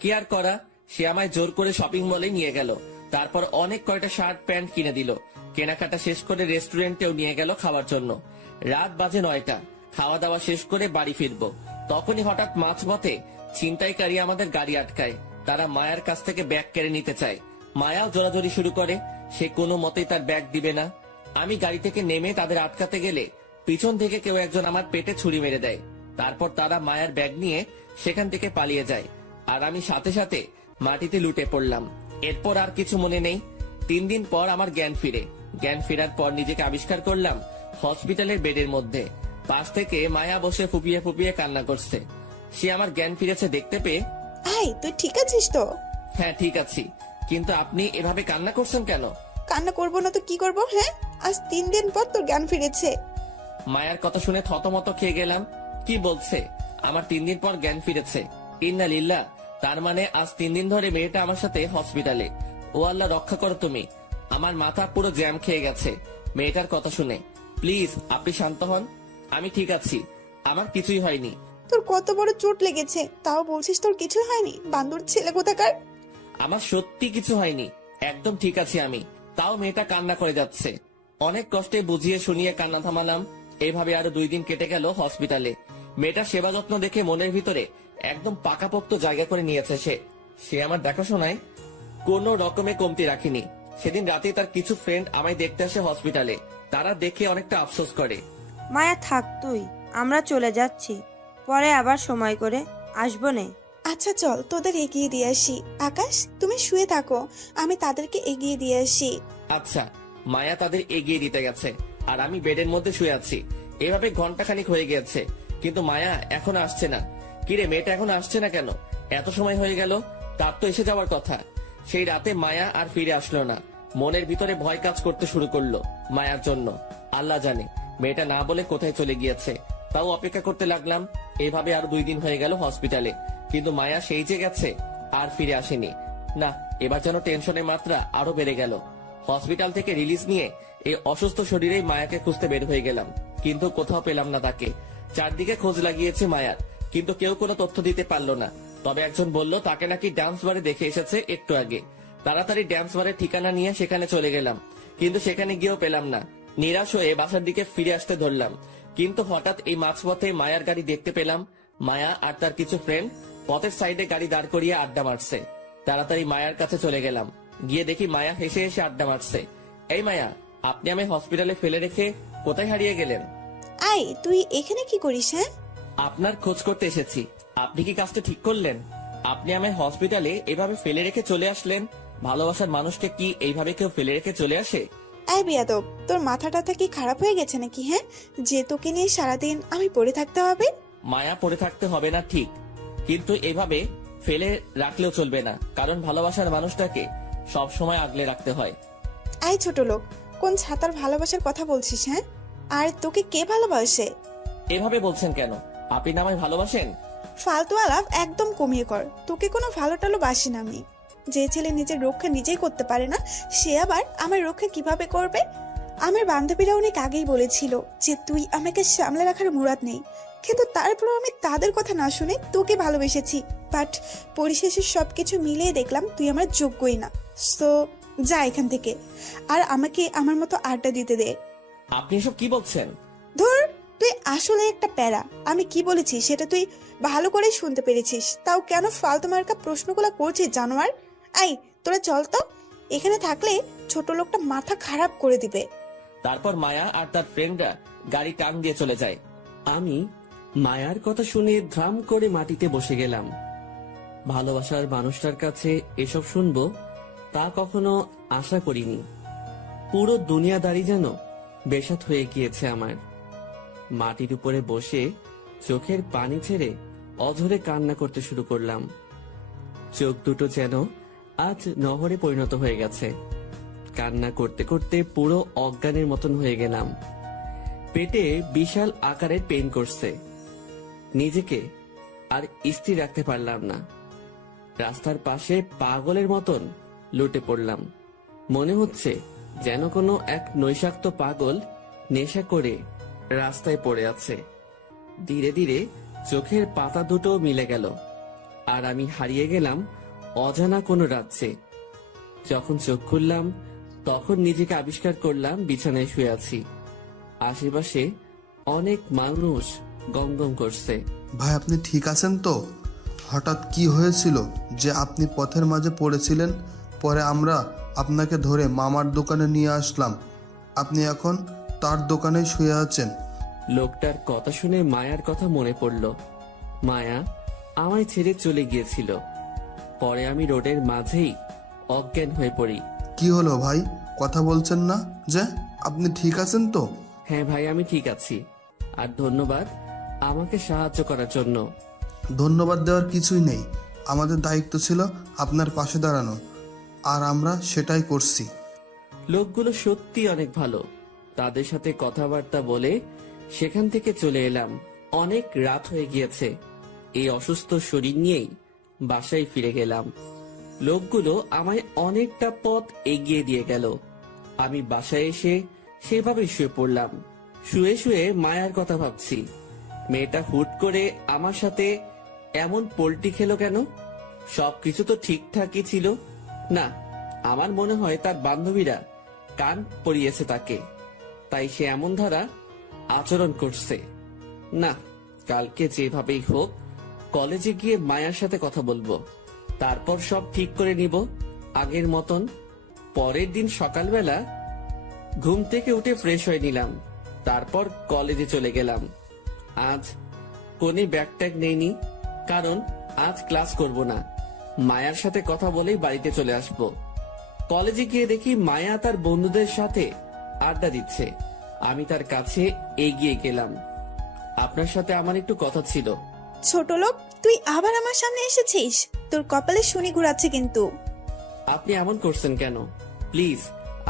কি আর করা। সে আমায় জোর করে শপিং মলে নিয়ে গেল। তারপর অনেক কয়টা শার্ট প্যান্ট কিনে দিল। কেনাকাটা শেষ করে রেস্টুরেন্টেও নিয়ে গেল খাওয়ার জন্য। রাত বাজে 9টা। খাওয়া দাওয়া শেষ করে বাড়ি ফিরবো, তখনই হঠাৎ মাঝপথে ছিনতাইকারী আমাদের গাড়ি আটকায়। তারা মায়ার কাছ থেকে ব্যাগ কেড়ে নিতে চায়। মায়াও জোরাজোরি শুরু করে। সে কোনো মতেই তার ব্যাগ দিবে না। আমি গাড়ি থেকে নেমে তাদের আটকাতে গেলে পিছন থেকে কেউ একজন আমার পেটে ছুরি মেরে দেয়। তারপর তারা মায়ার ব্যাগ নিয়ে সেখান থেকে পালিয়ে যায়, আর আমি সাথে সাথে মাটিতে লুটে পড়লাম। এরপর আর কিছু মনে নেই। 3 দিন পর আমার জ্ঞান ফিরে। জ্ঞান ফেরার পর নিজেকে আবিষ্কার করলাম হসপিটালের বেডের মধ্যে। পাশ থেকে মায়া বসে ফুপিয়ে ফুপিয়ে কান্না করছে। সে আমার জ্ঞান ফিরেছে দেখতে পেয়ে, আয়, তুই ঠিক আছিস তো? হ্যাঁ ঠিক আছি, কিন্তু আপনি এভাবে কান্না করছেন কেন? কান্না করবো না তো কি করবো? হ্যাঁ, আজ 3 দিন পর তোর জ্ঞান ফিরেছে। মায়ার কথা শুনে থতমত খেয়ে গেলাম। কি বলছে? আমার 3 দিন পর জ্ঞান ফিরেছে? ইন্না লিল্লাহ। তার মানে আজ 3 দিন ধরে মেয়েটা আমার সাথে হসপিটালে। ও আল্লাহ, রক্ষা করো তুমি। আমার মাথা পুরো জ্যাম খেয়ে গেছে মেয়েটার কথা শুনে। প্লিজ আপনি শান্ত হন। আমি ঠিক আছি, আমার কিছুই হয়নি। তোর কত বড় চোট লেগেছে, তাও বলছিস তোর কিছু হয়নি? বান্দর ছেলে কোথাকার। আমার সত্যি কিছু হয়নি, একদম ঠিক আছি আমি। তাও মেয়েটা কান্না করে যাচ্ছে। অনেক কষ্টে বুঝিয়ে শুনিয়ে কান্না থামালাম। এইভাবে আরো 2 দিন কেটে গেল হসপিটালে। মেয়েটার সেবা যত্ন দেখে মনের ভিতরে একদম পাকাপোক্ত জায়গা করে নিয়েছে সে আমার দেখাশোনায় কোনো রকমে কমতি রাখিনি। সেদিন রাতে তার কিছু ফ্রেন্ড আমায় দেখতে আসে হসপিটালে। তারা দেখে অনেকটা আফসোস করে। মায়া থাক তুই, আমরা চলে যাচ্ছি, পরে আবার সময় করে আসবো নে। আচ্ছা চল, তোদের এগিয়ে দিয়ে আসি। আকাশ, তুমি শুয়ে থাকো, আমি তাদেরকে এগিয়ে দিয়ে আসি। আচ্ছা। মায়া তাদের এগিয়ে দিতে গেছে, আর আমি বেডের মধ্যে শুয়ে আছি। এভাবে ঘন্টাখানিক হয়ে গেছে, কিন্তু মায়া এখনো আসছে না। কিরে, মেয়েটা এখনো আসছে না কেন? এত সময় হয়ে গেল, তার তো এসে যাওয়ার কথা। সেই রাতে মায়া আর ফিরে আসলো না। মনের ভিতরে ভয় কাজ করতে শুরু করলো মায়ার জন্য। আল্লাহ জানে মেয়েটা না বলে কোথায় চলে গিয়েছে। তাও অপেক্ষা করতে লাগলাম। এভাবে আরো 2 দিন হয়ে গেল হসপিটালে, কিন্তু মায়া সেই যে গেছে, আর ফিরে আসেনি। না, এবার যেন টেনশনের মাত্রা আরো বেড়ে গেল। হসপিটাল থেকে রিলিজ নিয়ে এই অসুস্থ শরীরেই মায়াকে খুঁজতে বের হয়ে গেলাম, কিন্তু কোথাও পেলাম না তাকে। চারদিকে খোঁজ লাগিয়েছে মায়ার, কিন্তু কেউ কোনো তথ্য দিতে পারলো না। তবে একজন বলল তাকে নাকি ডান্স বারে দেখে এসেছে একটু আগে। তাড়াতাড়ি ডান্স বারের ঠিকানা নিয়ে সেখানে চলে গেলাম, কিন্তু সেখানে গিয়েও পেলাম না। নিরাশ হয়ে বাসার দিকে ফিরে আসতে ধরলাম, কিন্তু হঠাৎ এই মাঝপথে মায়ার গাড়ি দেখতে পেলাম। মায়া আর তার কিছু ফ্রেন্ড পথের সাইডে গাড়ি দাঁড় করিয়ে আড্ডা মারছে। তাড়াতাড়ি মায়ার কাছে চলে গেলাম। গিয়ে দেখি মায়া হেসে হেসে আড্ডা মারছে। এই মায়া, আপনি আমায় হসপিটালে ফেলে রেখে কোথায় হারিয়ে গেলেন? আয়, তুই এখানে কি করিস? হ্যাঁ, আপনার খোঁজ করতে এসেছি। আপনি কি কাজটা ঠিক করলেন? আপনি আমায় হসপিটালে এভাবে ফেলে রেখে চলে আসলেন। ভালোবাসার মানুষকে কি এইভাবে কেউ ফেলে রেখে চলে আসে? আয় বেয়াদব, তোর মাথাটা কি খারাপ হয়ে গেছে নাকি? হ্যাঁ, যে তোকে নিয়ে সারাদিন আমি পড়ে থাকতে হবে? মায়া পড়ে থাকতে হবে না ঠিক, কিন্তু এভাবে ফেলে রাখলেও চলবে না, কারণ ভালোবাসার মানুষটাকে সব সময় আগলে রাখতে হয়। আয় ছোট লোক, কোন ছাতার ভালোবাসার কথা বলছিস? হ্যাঁ, আর তোকে কে ভালোবাসে? এভাবে বলছেন কেন? আপনি না আমায় ভালোবাসেন? ফালতু আলাপ একদম কমিয়ে কর। তোকে কোনো ভালো টালো বাসি না আমি। যে ছেলে নিজের রক্ষা নিজেই করতে পারে না, সে আবার আমার রক্ষা কিভাবে করবে? আমার বান্ধবীরা অনেক আগেই বলেছিল যে তুই আমাকে সামলে রাখার মুরাদ নেই, কিন্তু তারপর আমি তাদের কথা না শুনে তোকে ভালোবেসেছি। বাট পরিশেষে সবকিছু মিলিয়ে দেখলাম তুই আমার যোগ্যই না। সো যা এখান থেকে, আর আমাকে আমার মতো আড্ডা দিতে দে। আপনি এসব কি বলছেন? ধর, তুই আসলে একটা প্যারা। আমি কি বলেছি সেটা তুই ভালো করেই শুনতে পেরেছিস, তাও কেন ফালতু মার্কা প্রশ্নগুলো করছিস জানোয়ার? আই, তোরা চল তো, এখানে থাকলে ছোট লোকটা মাথা খারাপ করে দিবে। তারপর মায়া আর তার ফ্রেন্ডরা গাড়ি টান দিয়ে চলে যায়। আমি মায়ার কথা শুনে ধ্রাম করে মাটিতে বসে গেলাম। ভালোবাসার মানুষটার কাছে এসব শুনবো তা কখনো আশা করিনি। পুরো দুনিয়াদারি যেন বেসাত হয়ে গিয়েছে আমার। মাটির উপরে বসে চোখের পানি ছেড়ে অঝরে কান্না করতে শুরু করলাম। চোখ দুটো যেন আজ নহরে পরিণত হয়ে গেছে। কান্না করতে করতে পুরো অজ্ঞানের মতন হয়ে গেলাম। পেটে বিশাল আকারের পেইন করছে, নিজেকে আর স্থির রাখতে পারলাম না। রাস্তার পাশে পাগলের মতন লুটে পড়লাম। মনে হচ্ছে যেন কোনো এক নৈশাক্ত পাগল নেশা করে রাস্তায় পড়ে আছে। ধীরে ধীরে চোখের পাতা দুটো মিলে গেল, আর আমি হারিয়ে গেলাম অজানা কোনো রাজ্যে। যখন চোখ খুললাম তখন নিজেকে আবিষ্কার করলাম বিছানায় শুয়ে আছি। আশেপাশে অনেক মানুষ গমগম করছে। ভাই, আপনি ঠিক আছেন তো? হঠাৎ কি হয়েছিল যে আপনি পথের মাঝে পড়েছিলেন? পরে আমরা আপনাকে ধরে মামার দোকানে নিয়ে আসলাম। আপনি এখন তার দোকানে শুয়ে আছেন। লোকটার কথা শুনে মায়ার কথা মনে পড়ল। মায়া আমায় ছেড়ে চলে গিয়েছিল। পরে আমি রোডের মাঝেই অজ্ঞান হয়ে পড়ি। কি হলো ভাই, কথা বলছেন না যে? আপনি ঠিক আছেন তো? হ্যাঁ ভাই, আমি ঠিক আছি। আর ধন্যবাদ আমাকে সাহায্য করার জন্য। ধন্যবাদ দেওয়ার কিছুই নেই। আমাদের দায়িত্ব ছিল আপনার পাশে দাঁড়ানো, আর আমরা সেটাই করছি। লোকগুলো সত্যি অনেক ভালো। তাদের সাথে কথাবার্তা বলে সেখান থেকে চলে এলাম। অনেক রাত হয়ে গিয়েছে। এই অসুস্থ শরীর নিয়েই বাসায় ফিরে গেলাম। লোকগুলো আমায় অনেকটা পথ এগিয়ে দিয়ে গেল। আমি বাসায় এসে সেভাবে শুয়ে পড়লাম। শুয়ে শুয়ে মায়ার কথা ভাবছি। মেয়েটা হুট করে আমার সাথে এমন পোল্টি খেলো কেন? সবকিছু তো ঠিকঠাকই ছিল না। আমার মনে হয় তার বান্ধবীরা কান পরিয়েছে তাকে, তাই সে এমন ধারা আচরণ করছে। না, কালকে যেভাবেই হোক কলেজে গিয়ে মায়ার সাথে কথা বলবো, তারপর সব ঠিক করে নিব আগের মতন। পরের দিন সকালবেলা ঘুম থেকে উঠে ফ্রেশ হয়ে নিলাম, তারপর কলেজে চলে গেলাম। আজ কোনে ব্যাগ ট্যাগ নেইনি, কারণ আজ ক্লাস করব না। মায়ার সাথে কথা বলেই বাড়িতে চলে আসব। কলেজে গিয়ে দেখি মায়া তার বন্ধুদের সাথে আড্ডা দিচ্ছে। আমি তার কাছে এগিয়ে গেলাম। আপনার সাথে আমার একটু কথা ছিল। ছোট লোক, তুই আবার আমার সামনে এসেছিস? তোর কপালে শনি ঘুরাচ্ছে কিন্তু। আপনি এমন করছেন কেন? প্লিজ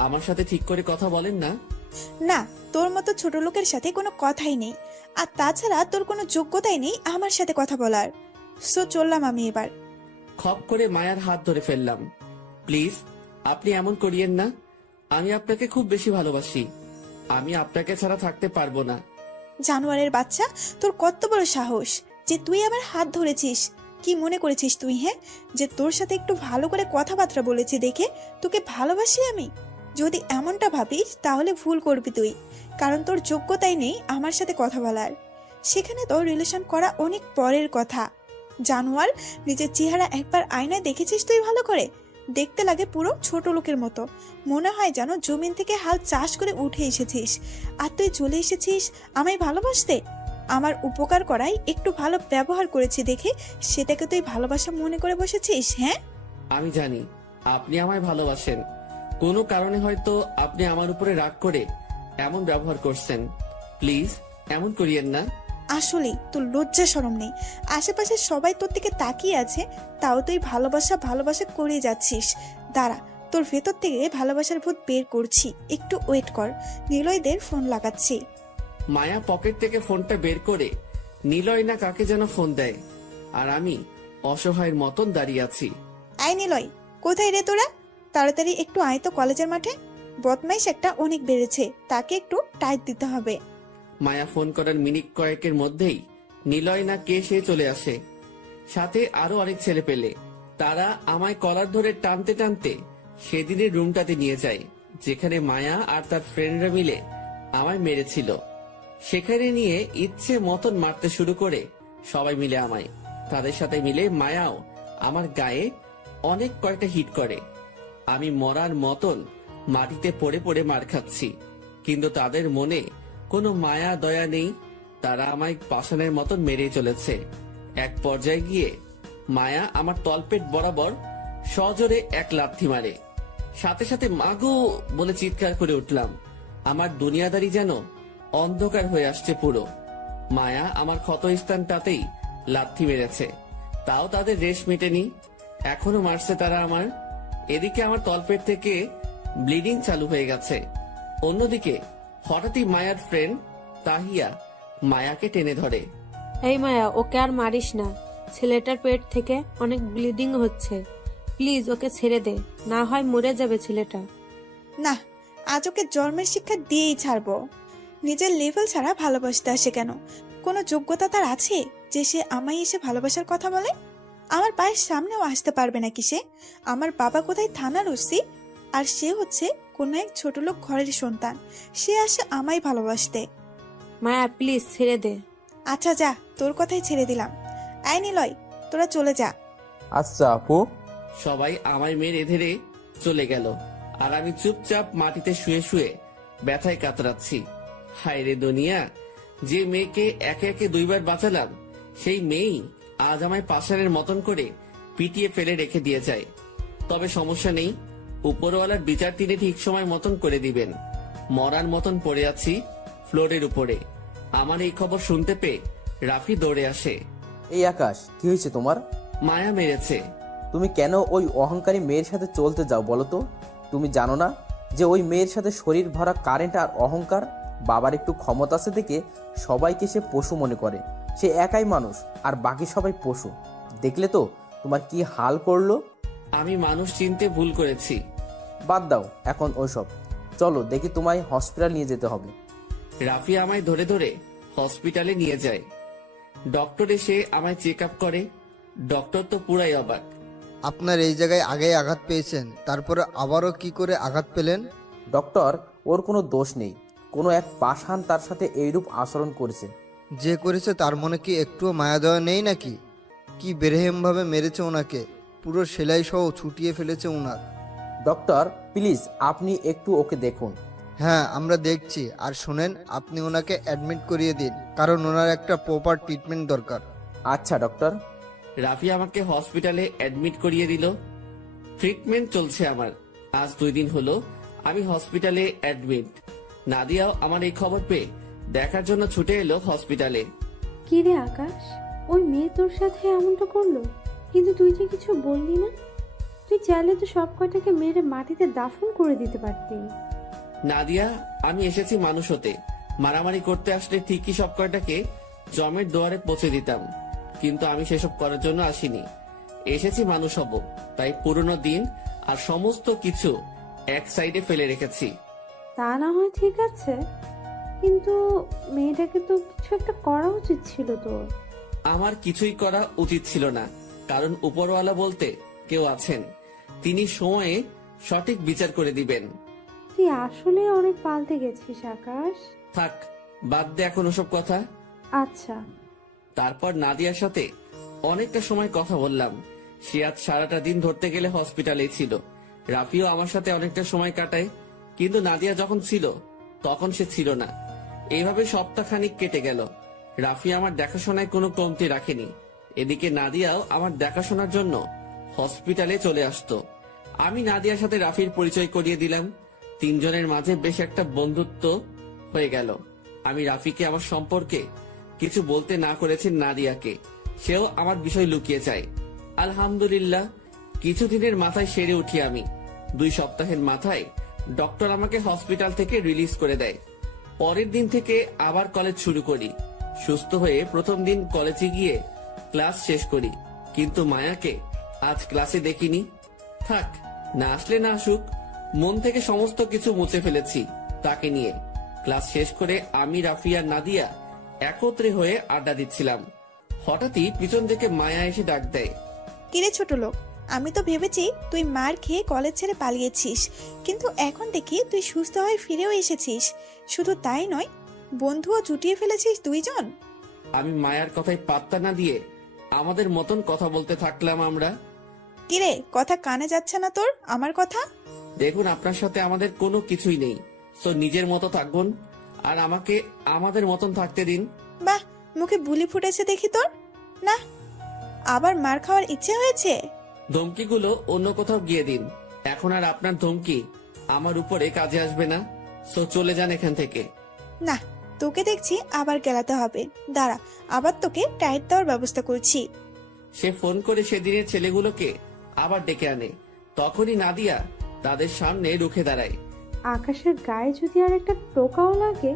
আমার সাথে ঠিক করে কথা বলেন না। না, তোর মতো ছোট লোকের সাথে কোনো কথাই নেই, আর তাছাড়া তোর কোনো যোগ্যতাই নেই আমার সাথে কথা বলার। সো চললাম আমি এবার। খপ করে মায়ার হাত ধরে ফেললাম। প্লিজ আপনি এমন করিয়েন না। আমি আপনাকে খুব বেশি ভালোবাসি। আমি আপনাকে ছাড়া থাকতে পারবো না। জানোয়ারের বাচ্চা, তোর কত বড় সাহস যে তুই আমার হাত ধরেছিস! কি মনে করেছিস তুই, হ্যাঁ, যে তোর সাথে একটু ভালো করে কথাবার্তা বলেছি দেখে তোকে ভালোবাসি আমি? যদি এমনটা ভাবিস তাহলে ভুল করবি তুই, কারণ তোর যোগ্যতাই নেই আমার সাথে কথা বলার। সেখানে তোর রিলেশন করা অনেক পরের কথা। জানোয়ার, নিজের চেহারা একবার আয়নায় দেখেছিস তুই ভালো করে? দেখতে লাগে পুরো ছোট লোকের মতো। মনে হয় যেন জমিন থেকে হাল চাষ করে উঠে এসেছিস, আর তুই চলে এসেছিস আমায় ভালোবাসতে। আমার উপকার করাই একটু ভালো ব্যবহার করেছি দেখে সেটাকে তুই ভালোবাসা মনে করে বসেছিস, হ্যাঁ? আমি জানি আপনি আমায় ভালোবাসেন। কোনো কারণে হয়তো আপনি আমার উপরে রাগ করে এমন ব্যবহার করছেন। প্লিজ এমন করিয়েন না। আসলেই তোর লজ্জা শরম নেই। আশেপাশে সবাই তোর দিকে তাকিয়ে আছে, তাও তুই ভালোবাসা ভালোবাসা করে যাচ্ছিস। দাঁড়া, তোর ভেতর থেকে ভালোবাসার ভূত বের করছি, একটু ওয়েট কর। নিলয়দের ফোন লাগাচ্ছি। মায়া পকেট থেকে ফোনটা বের করে নিলয় না কাকে যেন ফোন দেয়, আর আমি অসহায়ের মতন দাঁড়িয়ে আছি। আয় নিলয়, কোথায় রে তোরা? তাড়াতাড়ি একটু আয় তো কলেজের মাঠে। বদমাইশ একটা অনেক বেড়েছে, তাকে একটু টাইট দিতে হবে। মায়া ফোন করার মিনিট কয়েকের মধ্যেই নিলয় না কে সে চলে আসে, সাথে আরো অনেক ছেলে পেলে। তারা আমায় কলার ধরে টানতে টানতে সেদিনের রুমটাতে নিয়ে যায়, যেখানে মায়া আর তার ফ্রেন্ডরা মিলে আমায় মেরেছিল। সেখানে নিয়ে ইচ্ছে মতন মারতে শুরু করে সবাই মিলে আমায়। তাদের সাথে মিলে মায়াও আমার গায়ে অনেক কয়েকটা হিট করে। আমি মরার মতন মাটিতে পড়ে পড়ে মার খাচ্ছি, কিন্তু তাদের মনে কোনো মায়া দয়া নেই। তারা আমায় পাষাণের মতন মেরেই চলেছে। এক পর্যায়ে গিয়ে মায়া আমার তলপেট বরাবর সজোরে এক লাথি মারে। সাথে সাথে মাগো বলে চিৎকার করে উঠলাম। আমার দুনিয়াদারি যেন অন্ধকার হয়ে আসছে পুরো। মায়া আমার ক্ষতস্থানটাতেই লাথি মেরেছে, তাও তাদের রেশ মেটেনি, এখনো মারছে তারা আমার। এদিকে আমার তলপেট থেকে ব্লিডিং চালু হয়ে গেছে। অন্যদিকে হঠাৎই মায়ার ফ্রেন্ড তাহিয়া মায়াকে টেনে ধরে। এই মায়া, ওকে আর মারিস না, ছেলেটার পেট থেকে অনেক ব্লিডিং হচ্ছে, প্লিজ ওকে ছেড়ে দে, না হয় মরে যাবে ছেলেটা। না, আজ ওকে জন্মের শিক্ষা দিয়েই ছাড়বো। নিজের লেভেল ছাড়া ভালোবাসতে আসে কেন? কোনো যোগ্যতা তার আছে যে সে আমায় এসে ভালোবাসার কথা বলে? আমার পায়ের সামনেও আসতে পারবে নাকি সে? আমার বাবা কোথায় থানার ওসি, আর সে হচ্ছে কোনো এক ছোট লোক ঘরের সন্তান। সে আসে আমায় ভালোবাসতে। মায়া প্লিজ ছেড়ে দে। আচ্ছা যা, তোর কথাই ছেড়ে দিলাম। আই নিলয়, তোরা চলে যা। আচ্ছা আপু। সবাই আমায় মেরে ধরে চলে গেল, আর আমি চুপচাপ মাটিতে শুয়ে শুয়ে ব্যথায় কাতরাচ্ছি। হায় রে দুনিয়া, যে মেয়েকে একে একে দুইবার বাঁচালাম, সেই মেয়েই আজ আমায় পাষাণের মতন করে পিটিয়ে ফেলে রেখে দিয়ে যায়। তবে সমস্যা নেই, উপরওয়ালার বিচার তিনি ঠিক সময় মতন করে দিবেন। মরার মতন পড়ে আছি ফ্লোরের উপরে। আমার এই খবর শুনতে পেয়ে রাফি দৌড়ে আসে। এই আকাশ, কি হয়েছে তোমার? মায়া মেরেছে। তুমি কেন ওই অহংকারী মেয়ের সাথে চলতে যাও বলো তো? তুমি জানো না যে ওই মেয়ের সাথে শরীর ভরা কারেন্ট আর অহংকার? বাবার একটু ক্ষমতা আছে দেখে সবাইকে সে পশু মনে করে। সে একাই মানুষ আর বাকি সবাই পশু। দেখলে তো তোমার কি হাল করলো। আমি মানুষ চিনতে ভুল করেছি। বাদ দাও এখন ওইসব, চলো দেখি তোমায় হসপিটাল নিয়ে যেতে হবে। রাফি আমায় ধরে ধরে হসপিটালে নিয়ে যায়। ডক্টর এসে আমায় চেক আপ করে। ডক্টর তো পুরাই অবাক। আপনার এই জায়গায় আগেই আঘাত পেয়েছেন, তারপরে আবারও কি করে আঘাত পেলেন? ডক্টর, ওর কোনো দোষ নেই, কোনো এক পাষাণ তার সাথে এইরূপ আচরণ করেছে। যে করেছে তার মনে কি একটুও মায়া দেওয়া নেই নাকি? কি বেরহেমভাবে মেরেছে ওনাকে, পুরো সেলাই সহ ছুটিয়ে ফেলেছে ওনার। ডক্টর প্লিজ আপনি একটু ওকে দেখুন। হ্যাঁ আমরা দেখছি, আর শোনেন, আপনি ওনাকে অ্যাডমিট করিয়ে দিন, কারণ ওনার একটা প্রপার ট্রিটমেন্ট দরকার। আচ্ছা ডক্টর। রাফি আমাকে হসপিটালে অ্যাডমিট করিয়ে দিল। ট্রিটমেন্ট চলছে আমার। আজ 2 দিন হলো আমি হসপিটালে অ্যাডমিট। নাদিয়াও আমার এই খবর পেয়ে দেখার জন্য ছুটে এলো হসপিটালে। কি রে আকাশ, ওই মেয়ে তোর সাথে এমনটা করলো, কিন্তু তুই যে কিছু বললি না? তুই চাইলে তো সব কয়টাকে মেরে মাটিতে দাফন করে দিতে পারতি। নাদিয়া, আমি এসেছি মানুষ হতে। মারামারি করতে আসলে ঠিকই সব কয়টাকে জমের দুয়ারে পৌঁছে দিতাম, কিন্তু আমি সেসব করার জন্য আসিনি। এসেছি মানুষ হব, তাই পুরনো দিন আর সমস্ত কিছু এক সাইডে ফেলে রেখেছি। তা না হয় ঠিক আছে, কিন্তু মেয়েটাকে তো কিছু একটা করা উচিত ছিল তোর। আমার কিছুই করা উচিত ছিল না, কারণ উপরওয়ালা বলতে কেউ আছেন, তিনি সময়ে সঠিক বিচার করে দিবেন। তুই আসলে অনেক পাল্টে গেছিস আকাশ। থাক, বাদ দে এখন ওসব কথা। আচ্ছা। তারপর নাদিয়ার সাথে অনেকটা সময় কথা বললাম। সে আজ সারাটা দিন ধরতে গেলে হসপিটালেই ছিল। রাফিও আমার সাথে অনেকটা সময় কাটায়, কিন্তু নাদিয়া যখন ছিল তখন সে ছিল না। এইভাবে সপ্তাহখানিক কেটে গেল। রাফি আমার দেখাশোনায় কোনো কমতি রাখেনি। এদিকে নাদিয়াও আমার দেখাশোনার জন্য হসপিটালে চলে আসতো। আমি নাদিয়ার সাথে রাফির পরিচয় করিয়ে দিলাম। 3 জনের মাঝে বেশ একটা বন্ধুত্ব হয়ে গেল। আমি রাফিকে আমার সম্পর্কে কিছু বলতে না করেছি নাদিয়াকে, সেও আমার বিষয় লুকিয়ে যায়। আলহামদুলিল্লাহ, কিছুদিনের মাথায় সেরে উঠি আমি। 2 সপ্তাহের মাথায় ডক্টর আমাকে হসপিটাল থেকে রিলিজ করে দেয়। পরের দিন থেকে আবার কলেজ শুরু করি। সুস্থ হয়ে প্রথম দিন কলেজে গিয়ে ক্লাস শেষ করি, কিন্তু মায়াকে আজ ক্লাসে দেখিনি। থাক, না আসলে না আসুক, মন থেকে সমস্ত কিছু মুছে ফেলেছি তাকে নিয়ে। ক্লাস শেষ করে আমি, রাফি আর নাদিয়া একত্রে হয়ে আড্ডা দিচ্ছিলাম। হঠাৎই পিছন থেকে মায়া এসে ডাক দেয়। কিরে ছোট লোক, আমি তো ভেবেছি তুই মার খেয়ে কলেজ ছেড়ে পালিয়েছিস, কিন্তু এখন দেখি তুই সুস্থ হয়ে ফিরেও এসেছিস। শুধু তাই নয়, বন্ধুও জুটিয়ে ফেলেছিস 2 জন। আমি মায়ার কথায় পাত্তা না দিয়ে আমাদের মতন কথা বলতে থাকলাম আমরা। কিরে, কথা কানে যাচ্ছে না তোর আমার কথা? দেখুন, আপনার সাথে আমাদের কোনো কিছুই নেই, সো নিজের মতো থাকবেন আর আমাকে আমাদের মতন থাকতে দিন। বাহ, মুখে বুলি ফুটেছে দেখি তোর। না, আবার মার খাওয়ার ইচ্ছে হয়েছে? ধমকিগুলো অন্য কোথাও গিয়ে দিন। এখন আর আপনার ধমকি আমার উপরে কাজে আসবে না, সো চলে যান এখান থেকে। না, তোকে দেখছি আবার গেলাতে হবে। দাঁড়া, আবার তোকে টাইট দেওয়ার ব্যবস্থা করছি। সে ফোন করে সেদিনের ছেলেগুলোকে আবার ডেকে আনে। তখনই নাদিয়া তাদের সামনে রুখে দাঁড়ায়। আকাশের গায়ে যদি আর একটা টোকাও লাগে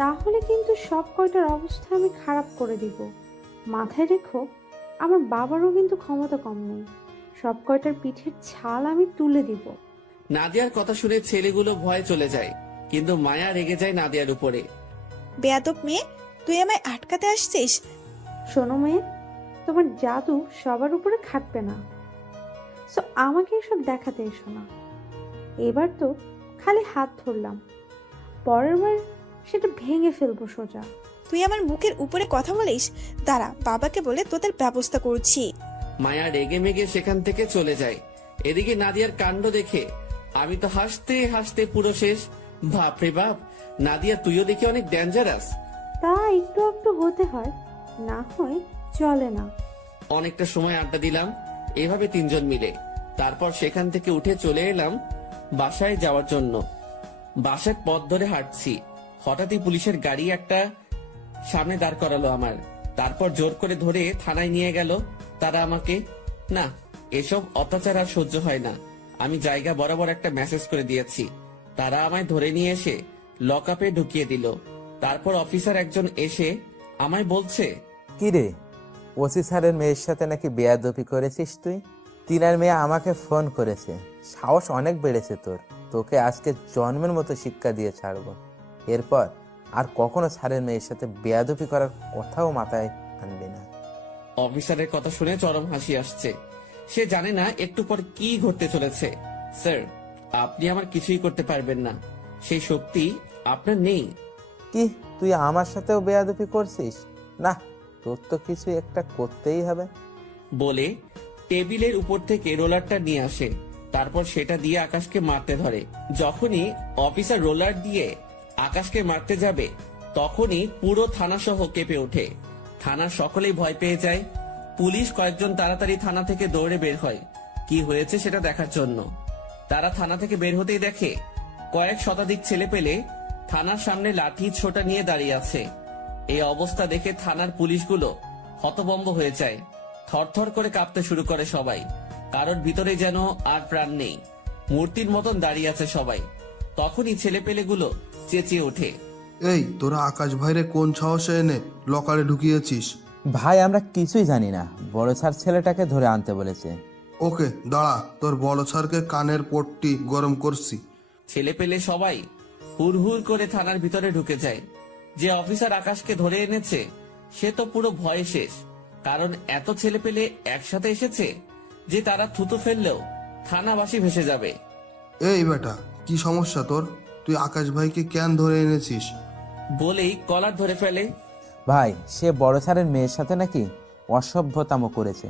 তাহলে কিন্তু সব কয়টার অবস্থা আমি খারাপ করে দিব। মাথায় রেখো, আমার বাবারও কিন্তু ক্ষমতা কম নেই। সব কয়টার পিঠের ছাল আমি তুলে দিব। নাদিয়ার কথা শুনে ছেলেগুলো ভয়ে চলে যায়, কিন্তু মায়া রেগে যায় নাদিয়ার উপরে। বেয়াদব মেয়ে, তুই আমায় আটকাতে আসছিস? শোনো মেয়ে, তোমার জাদু সবার উপরে খাটবে না, সো আমাকে এসব দেখাতে এসো না। এবার তো খালি হাত ধরলাম, পরের বার সেটা ভেঙে ফেলবো সোজা। তুই আমার মুখের উপরে কথা বলিস? দাঁড়া, বাবাকে বলে তোদের ব্যবস্থা করছি। মায়া রেগে মেগে সেখান থেকে চলে যায়। এদিকে নাদিয়ার কাণ্ড দেখে আমি তো হাসতে হাসতে পুরো শেষ। বাপরে বাপ, নাদিয়া তুইও দেখি অনেক ডেঞ্জারাস। তা একটু একটু হতে হয়, না হয় চলে না। অনেকটা সময় আড্ডা দিলাম এভাবে তিনজন মিলে। তারপর সেখান থেকে উঠে চলে এলাম বাসায় যাওয়ার জন্য। বাসার পথ ধরে হাঁটছি, হঠাৎই পুলিশের গাড়ি একটা সামনে দাঁড় করালো আমার। তারপর জোর করে ধরে থানায় নিয়ে গেল তারা আমাকে। না, এসব অত্যাচার আর সহ্য হয় না। আমি জায়গা বরাবর একটা মেসেজ করে দিয়েছি। তারা আমায় ধরে নিয়ে এসে লকআপে ঢুকিয়ে দিল। তারপর অফিসার একজন এসে আমায় বলছে, কি রে, ওসি স্যারের মেয়ের সাথে নাকি বেয়াদবি করেছিস তুই? তিনার মেয়ে আমাকে ফোন করেছে। সাহস অনেক বেড়েছে তোর। তোকে আজকে জন্মের মতো শিক্ষা দিয়ে ছাড়বো। এরপর আর কখনো স্যারের মেয়ের সাথে বেয়াদবি করার কথাও মাথায় আনবি না। অফিসারের কথা শুনে চরম হাসি আসছে। সে জানে না একটু পর কি ঘটতে চলেছে। স্যার, আপনি আমার কিছুই করতে পারবেন না, সেই শক্তি আপনার নেই। কি, তুই আমার সাথেও বেয়াদবি করছিস? না, তোর তো কিছু একটা করতেই হবে। বলে টেবিলের উপর থেকে রোলারটা নিয়ে আসে। তারপর সেটা দিয়ে আকাশকে মারতে ধরে। যখনই অফিসার রোলার দিয়ে আকাশকে মারতে যাবে তখনই পুরো থানা সহ কেঁপে ওঠে। থানার সকলেই ভয় পেয়ে যায়। পুলিশ কয়েকজন তাড়াতাড়ি থানা থেকে দৌড়ে বের হয় কি হয়েছে সেটা দেখার জন্য। তারা থানা থেকে বের হতেই দেখে কয়েক শতাধিক ছেলে পেলে থানার সামনে লাঠি ছোটা নিয়ে দাঁড়িয়ে আছে। এই অবস্থা দেখে থানার পুলিশগুলো হতভম্ব হয়ে যায়। থরথর করে কাঁপতে শুরু করে সবাই। কারোর ভিতরে যেন আর প্রাণ নেই, মূর্তির মতন দাঁড়িয়ে আছে সবাই। তখনই ছেলেপেলেগুলো চেঁচিয়ে ওঠে, এই তোরা আকাশ ভাইরে কোন সাহসে এনে লকারে ঢুকিয়েছিস? ভাই, আমরা কিছুই জানি না, বড় স্যার ছেলেটাকে ধরে আনতে বলেছে। ওকে দাঁড়া, তোর বড় স্যারকে কানের পট্টি গরম করছি। ছেলেপেলে সবাই হুড়হুড় করে থানার ভিতরে ঢুকে যায়। যে অফিসার আকাশকে ধরে এনেছে সে তো পুরো ভয়ে শেষ, কারণ এত ছেলেপেলে একসাথে এসেছে যে তারা থুতু ফেললেও থানাবাসী ভেসে যাবে। এই বেটা, কি সমস্যা তোর? তুই আকাশ ভাইকে কেন ধরে এনেছিস? বলেই কলার ধরে ফেলে। ভাই, সে বড় স্যারের মেয়ের সাথে নাকি অসভ্যতামো করেছে,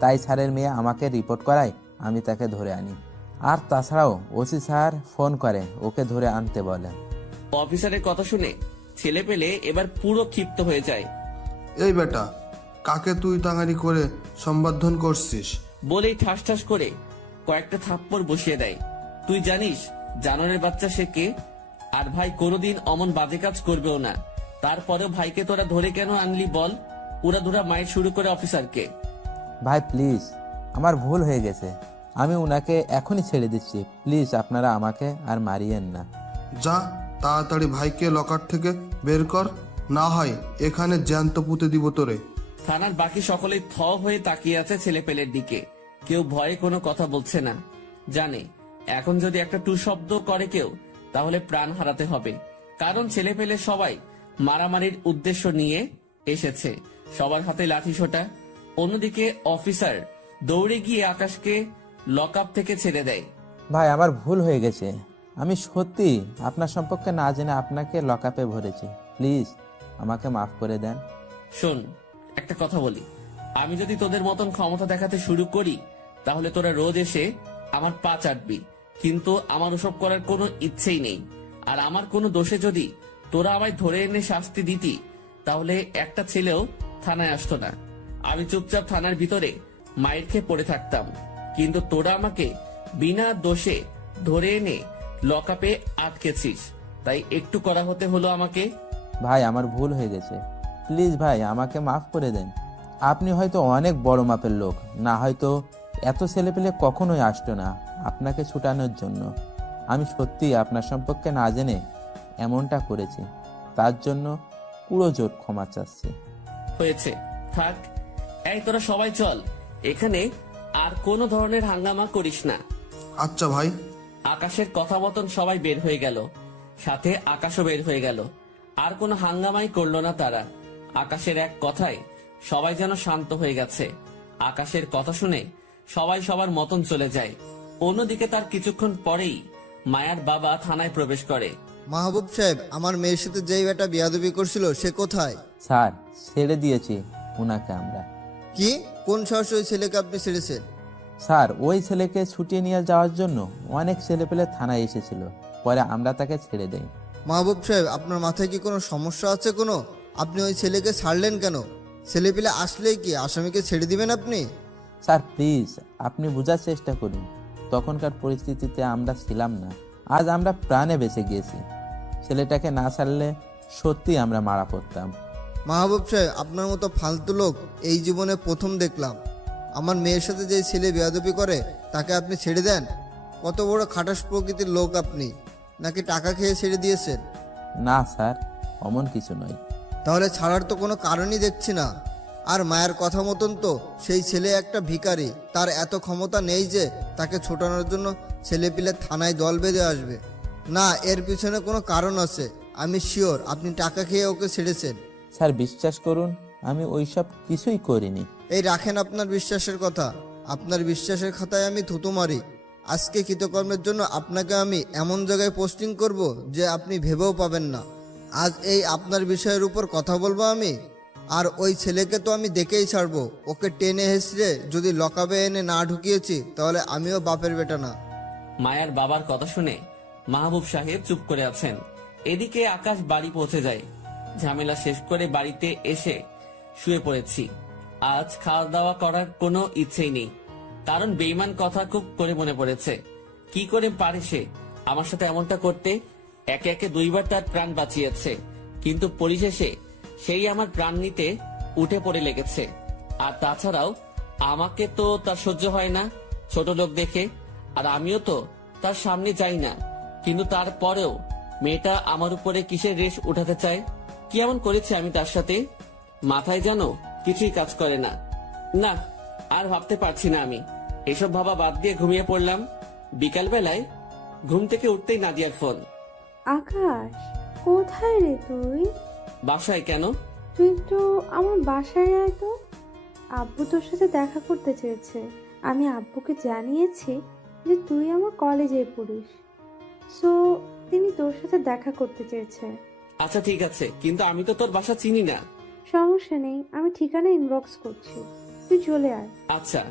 তাই স্যারের মেয়ে আমাকে রিপোর্ট করায় আমি তাকে ধরে আনি। আর তাছাড়াও ওসি স্যার ফোন করে ওকে ধরে আনতে বলে। অফিসারের কথা শুনে ছেলেপেলে এবার পুরো ক্ষিপ্ত হয়ে যায়। এই বেটা, কাকে তুই তাঙারি করে সম্বোধন করছিস? বলেই ঠাস ঠাস করে কয়েকটা থাপ্পড় বসিয়ে দেয়। তুই জানিস জানোয়ারের বাচ্চা সে কে? আর ভাই কোনোদিন অমন বাজে কাজ করবেও না। তারপরেও ভাইকে তোরা ধরে কেন আনলি বল? উড়াধুরা মাইর শুরু করে অফিসারকে। ভাই প্লিজ, আমার ভুল হয়ে গেছে, আমি উনাকে এখনই ছেড়ে দিচ্ছি। প্লিজ আপনারা আমাকে আর মারিয়েন না। যা, তাড়াতাড়ি ভাইকে লকার থেকে বের কর, না হয় এখানে জ্যান্ত পুঁতে দিব তোরে। থানার বাকি সকলেই থ হয়ে তাকিয়ে আছে ছেলেপেলের দিকে। কেউ ভয়ে কোনো কথা বলছে না। জানে এখন যদি একটা টু শব্দ করে কেউ তাহলে প্রাণ হারাতে হবে, কারণ ছেলেপেলে সবাই মারামারির উদ্দেশ্য নিয়ে এসেছে। সবার হাতে লাঠি সোটা। অন্যদিকে অফিসার দৌড়ে গিয়ে আকাশকে লকআপ থেকে ছেড়ে দেয়। ভাই, আমার ভুল হয়ে গেছে, আমি সত্যি আপনার সম্পর্কে না জেনে আপনাকে লকআপে ভরেছি। প্লিজ আমাকে মাফ করে দেন। শোন, একটা কথা বলি, আমি যদি তোদের মতন ক্ষমতা দেখাতে শুরু করি তাহলে তোরা রোজ এসে আমার পা চাটবি, কিন্তু আমার ওসব করার কোনো ইচ্ছেই নেই। আর আমার কোনো দোষে যদি তোরা আমায় ধরে এনে শাস্তি দিতি তাহলে একটা ছেলেও থানায় আসতো না। আমি চুপচাপ থানার ভিতরে মায়ের খেয়ে পড়ে থাকতাম। কিন্তু তোরা আমাকে বিনা দোষে ধরে এনে লকআপে আটকেছিস। তাই একটু করা হতে হলো আমাকে। ভাই আমার ভুল হয়ে গেছে, প্লিজ ভাই আমাকে মাফ করে দেন। আপনি হয়তো অনেক বড় মাপের লোক, না হয়তো এত ছেলেপেলে কখনোই আসতো না আপনাকে ছুটানোর জন্য। আমি সত্যিই আপনার সম্পর্কে না জেনে এমনটা করেছি, তার জন্য পুরো জোর ক্ষমা চাচ্ছি। হয়েছে, থাক। এই তোরা সবাই চল, এখানে আর কোনো ধরনের হাঙ্গামা করিস না। আচ্ছা ভাই। আকাশের কথা মতন সবাই বের হয়ে গেল, সাথে আকাশও বের হয়ে গেল। আর কোনো হাঙ্গামাই করলো না তারা। আকাশের এক কথায় সবাই যেন শান্ত হয়ে গেছে। আকাশের কথা শুনে সবাই সবার মতন চলে যায়। অন্যদিকে তার কিছুক্ষণ পরেই মায়ার বাবা থানায় প্রবেশ করে। মাহবুব সাহেব, আমার মেয়ের সাথে যেই বেটা বিয়াদবি করছিল সে কোথায়? স্যার ছেড়ে দিয়েছি ওনাকে আমরা। কি? কোন সাহসে ওই ছেলেকে আপনি ছেড়েছেন? স্যার ওই ছেলেকে ছুটিয়ে নিয়ে যাওয়ার জন্য অনেক ছেলেপেলে থানায় এসেছিল, পরে আমরা তাকে ছেড়ে দেই। মাহবুব সাহেব, আপনার মাথায় কি কোনো সমস্যা আছে কোনো? আপনি ওই ছেলেকে ছাড়লেন কেন? ছেলেপিলে আসলেই কি আসামিকে ছেড়ে দিবেন আপনি? স্যার প্লিজ আপনি বোঝার চেষ্টা করুন, তখনকার পরিস্থিতিতে আমরা ছিলাম না। আজ আমরা প্রাণে বেঁচে গিয়েছি। ছেলেটাকে না ছাড়লে সত্যি আমরা মারা পড়তাম। মাহবুব সাহেব, আপনার মতো ফালতু লোক এই জীবনে প্রথম দেখলাম। আমার মেয়ের সাথে যে ছেলে বেয়াদবি করে তাকে আপনি ছেড়ে দেন? কত বড় খাটাস প্রকৃতির লোক আপনি! নাকি টাকা খেয়ে ছেড়ে দিয়েছেন? না স্যার, অমন কিছু নয়। তাহলে ছাড়ার তো কোনো কারণই দেখছি না। আর মায়ের কথা মতন তো সেই ছেলে একটা ভিখারি, তার এত ক্ষমতা নেই যে তাকে ছোটানোর জন্য ছেলেপিলে থানায় দল বেঁধে আসবে। না, এর পিছনে কোনো কারণ আছে। আমি শিওর আপনি টাকা খেয়ে ওকে ছেড়েছেন। স্যার বিশ্বাস করুন, আমি ওইসব কিছুই করিনি। এই রাখেন আপনার বিশ্বাসের কথা। আপনার বিশ্বাসের খাতায় আমি থুতু মারি। আজকে কৃতকর্মের জন্য আপনাকে আমি এমন জায়গায় পোস্টিং করব যে আপনি ভেবেও পাবেন না। আজ এই আপনার বিষয়ের উপর কথা বলবো আমি। আর ওই ছেলেকে তো আমি দেখেই ছাড়বো। ওকে টেনে হেসড়ে যদি লকাবে এনে না ঢুকিয়েছি তাহলে আমিও বাপের বেটা না। মায়ার বাবার কথা শুনে মাহবুব সাহেব চুপ করে আছেন। এদিকে আকাশ বাড়ি পৌঁছে যায়। ঝামেলা শেষ করে বাড়িতে এসে শুয়ে পড়েছি। আজ খাওয়া দাওয়া করার কোনো ইচ্ছেই নেই, কারণ বেঈমান কথা খুব করে মনে পড়েছে। কি করে পারে সে আমার সাথে এমনটা করতে? একে একে দুইবার তার প্রাণ বাঁচিয়েছে, কিন্তু পরিশেষে সেই আমার প্রাণ নিতে উঠে পড়ে লেগেছে। আর তাছাড়াও আমাকে তো তার সহ্য হয় না ছোট লোক দেখে, আর আমিও তো তার সামনে যাই না। কিন্তু তারপরেও মেয়েটা আমার উপরে কিসের রেশ উঠাতে চায়? কি এমন করেছে আমি তার সাথে? মাথায় যেন কিছুই কাজ করে না। না, আর ভাবতে পারছি না আমি। এসব ভাবা বাদ দিয়ে ঘুমিয়ে পড়লাম। বিকাল বেলায় ঘুম থেকে উঠতেই নাদিয়ার ফোন। আকাশ, কোথায় রে তুই? বাসায়। কেন? তুই একটু আমার বাসায় আয় তো। আব্বু তোর সাথে দেখা করতে চেয়েছে। আমি আব্বুকে জানিয়েছি যে তুই আমার কলেজে পড়িস, সো তিনি তোর সাথে দেখা করতে চেয়েছে। আচ্ছা ঠিক আছে, কিন্তু আমি তো তোর বাসা চিনি না। সমস্যা নেই, আমি ঠিকানা ইনবক্স করছি, তুই চলে আয়। আচ্ছা।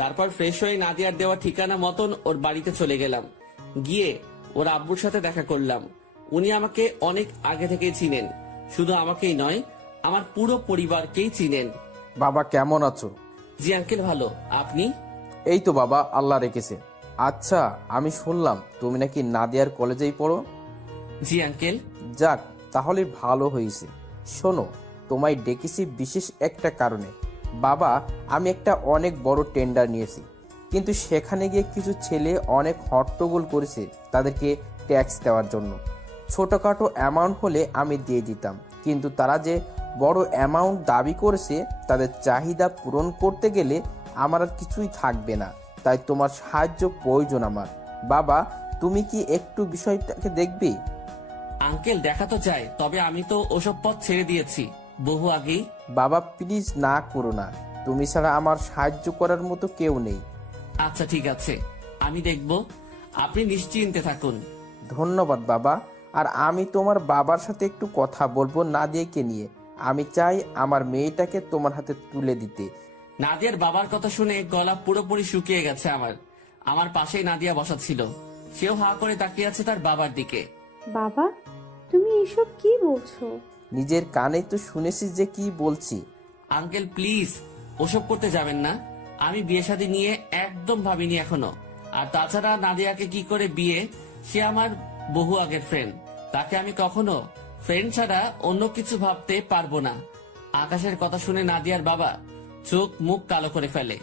তারপর ফ্রেশ হয়ে নাদিয়ার দেওয়া ঠিকানা মতন ওর বাড়িতে চলে গেলাম। গিয়ে ওর আব্বুর সাথে দেখা করলাম। উনি আমাকে অনেক আগে থেকেই চিনেন। শুধু আমাকেই নয়, আমার পুরো পরিবারকেই চিনেন। বাবা কেমন আছো? জি আঙ্কেল, ভালো। আপনি? এই তো বাবা, আল্লাহ রেখেছে। আচ্ছা, আমি শুনলাম তুমি নাকি নাদিয়ার কলেজেই পড়ো। জি আঙ্কেল। যাক, তাহলে ভালো হয়েছে। শোনো, তোমায় ডেকেছি বিশেষ একটা কারণে। বাবা, আমি একটা অনেক বড় টেন্ডার নিয়েছি, কিন্তু সেখানে গিয়ে কিছু ছেলে অনেক হট্টগোল করেছে তাদেরকে ট্যাক্স দেওয়ার জন্য। ছোটোখাটো অ্যামাউন্ট হলে আমি দিয়ে দিতাম, কিন্তু তারা যে বড় অ্যামাউন্ট দাবি করেছে তাদের চাহিদা পূরণ করতে গেলে আমার আর কিছুই থাকবে না। তাই তোমার সাহায্য প্রয়োজন আমার। বাবা, তুমি কি একটু বিষয়টাকে দেখবে? আঙ্কেল দেখা তো চাই, তবে আমি তো ওসব পথ ছেড়ে দিয়েছি বহু আগেই। বাবা প্লিজ না করো না, তুমি ছাড়া আমার সাহায্য করার মতো কেউ নেই। আচ্ছা ঠিক আছে, আমি দেখব। আপনি নিশ্চিন্তে থাকুন। ধন্যবাদ বাবা। আর আমি তোমার বাবার সাথে একটু কথা বলবো নাদিয়াকে নিয়ে। আমি চাই আমার মেয়েটাকে তোমার হাতে তুলে দিতে। নাদিয়ার বাবার কথা শুনে গলা পুরোপুরি শুকিয়ে গেছে আমার। আমার পাশেই নাদিয়া বসা ছিল। সেও হা করে তাকিয়ে আছে তার বাবার দিকে। বাবা, তুমি এসব কি বলছো? নিজের কানে তো শুনেছিস যে কি বলছি। আঙ্কেল প্লিজ ওসব করতে যাবেন না। আমি বিয়ে শাদী নিয়ে একদম ভাবিনি এখনো। আর তাছাড়া নাদিয়াকে কি করে বিয়ে, সে আমার বহু আগের ফ্রেন্ড। তাকে আমি কখনো ফ্রেন্ড ছাড়া অন্য কিছু ভাবতে পারবো না। আকাশের কথা শুনে নাদিয়ার বাবা চোখ মুখ কালো করে ফেলে।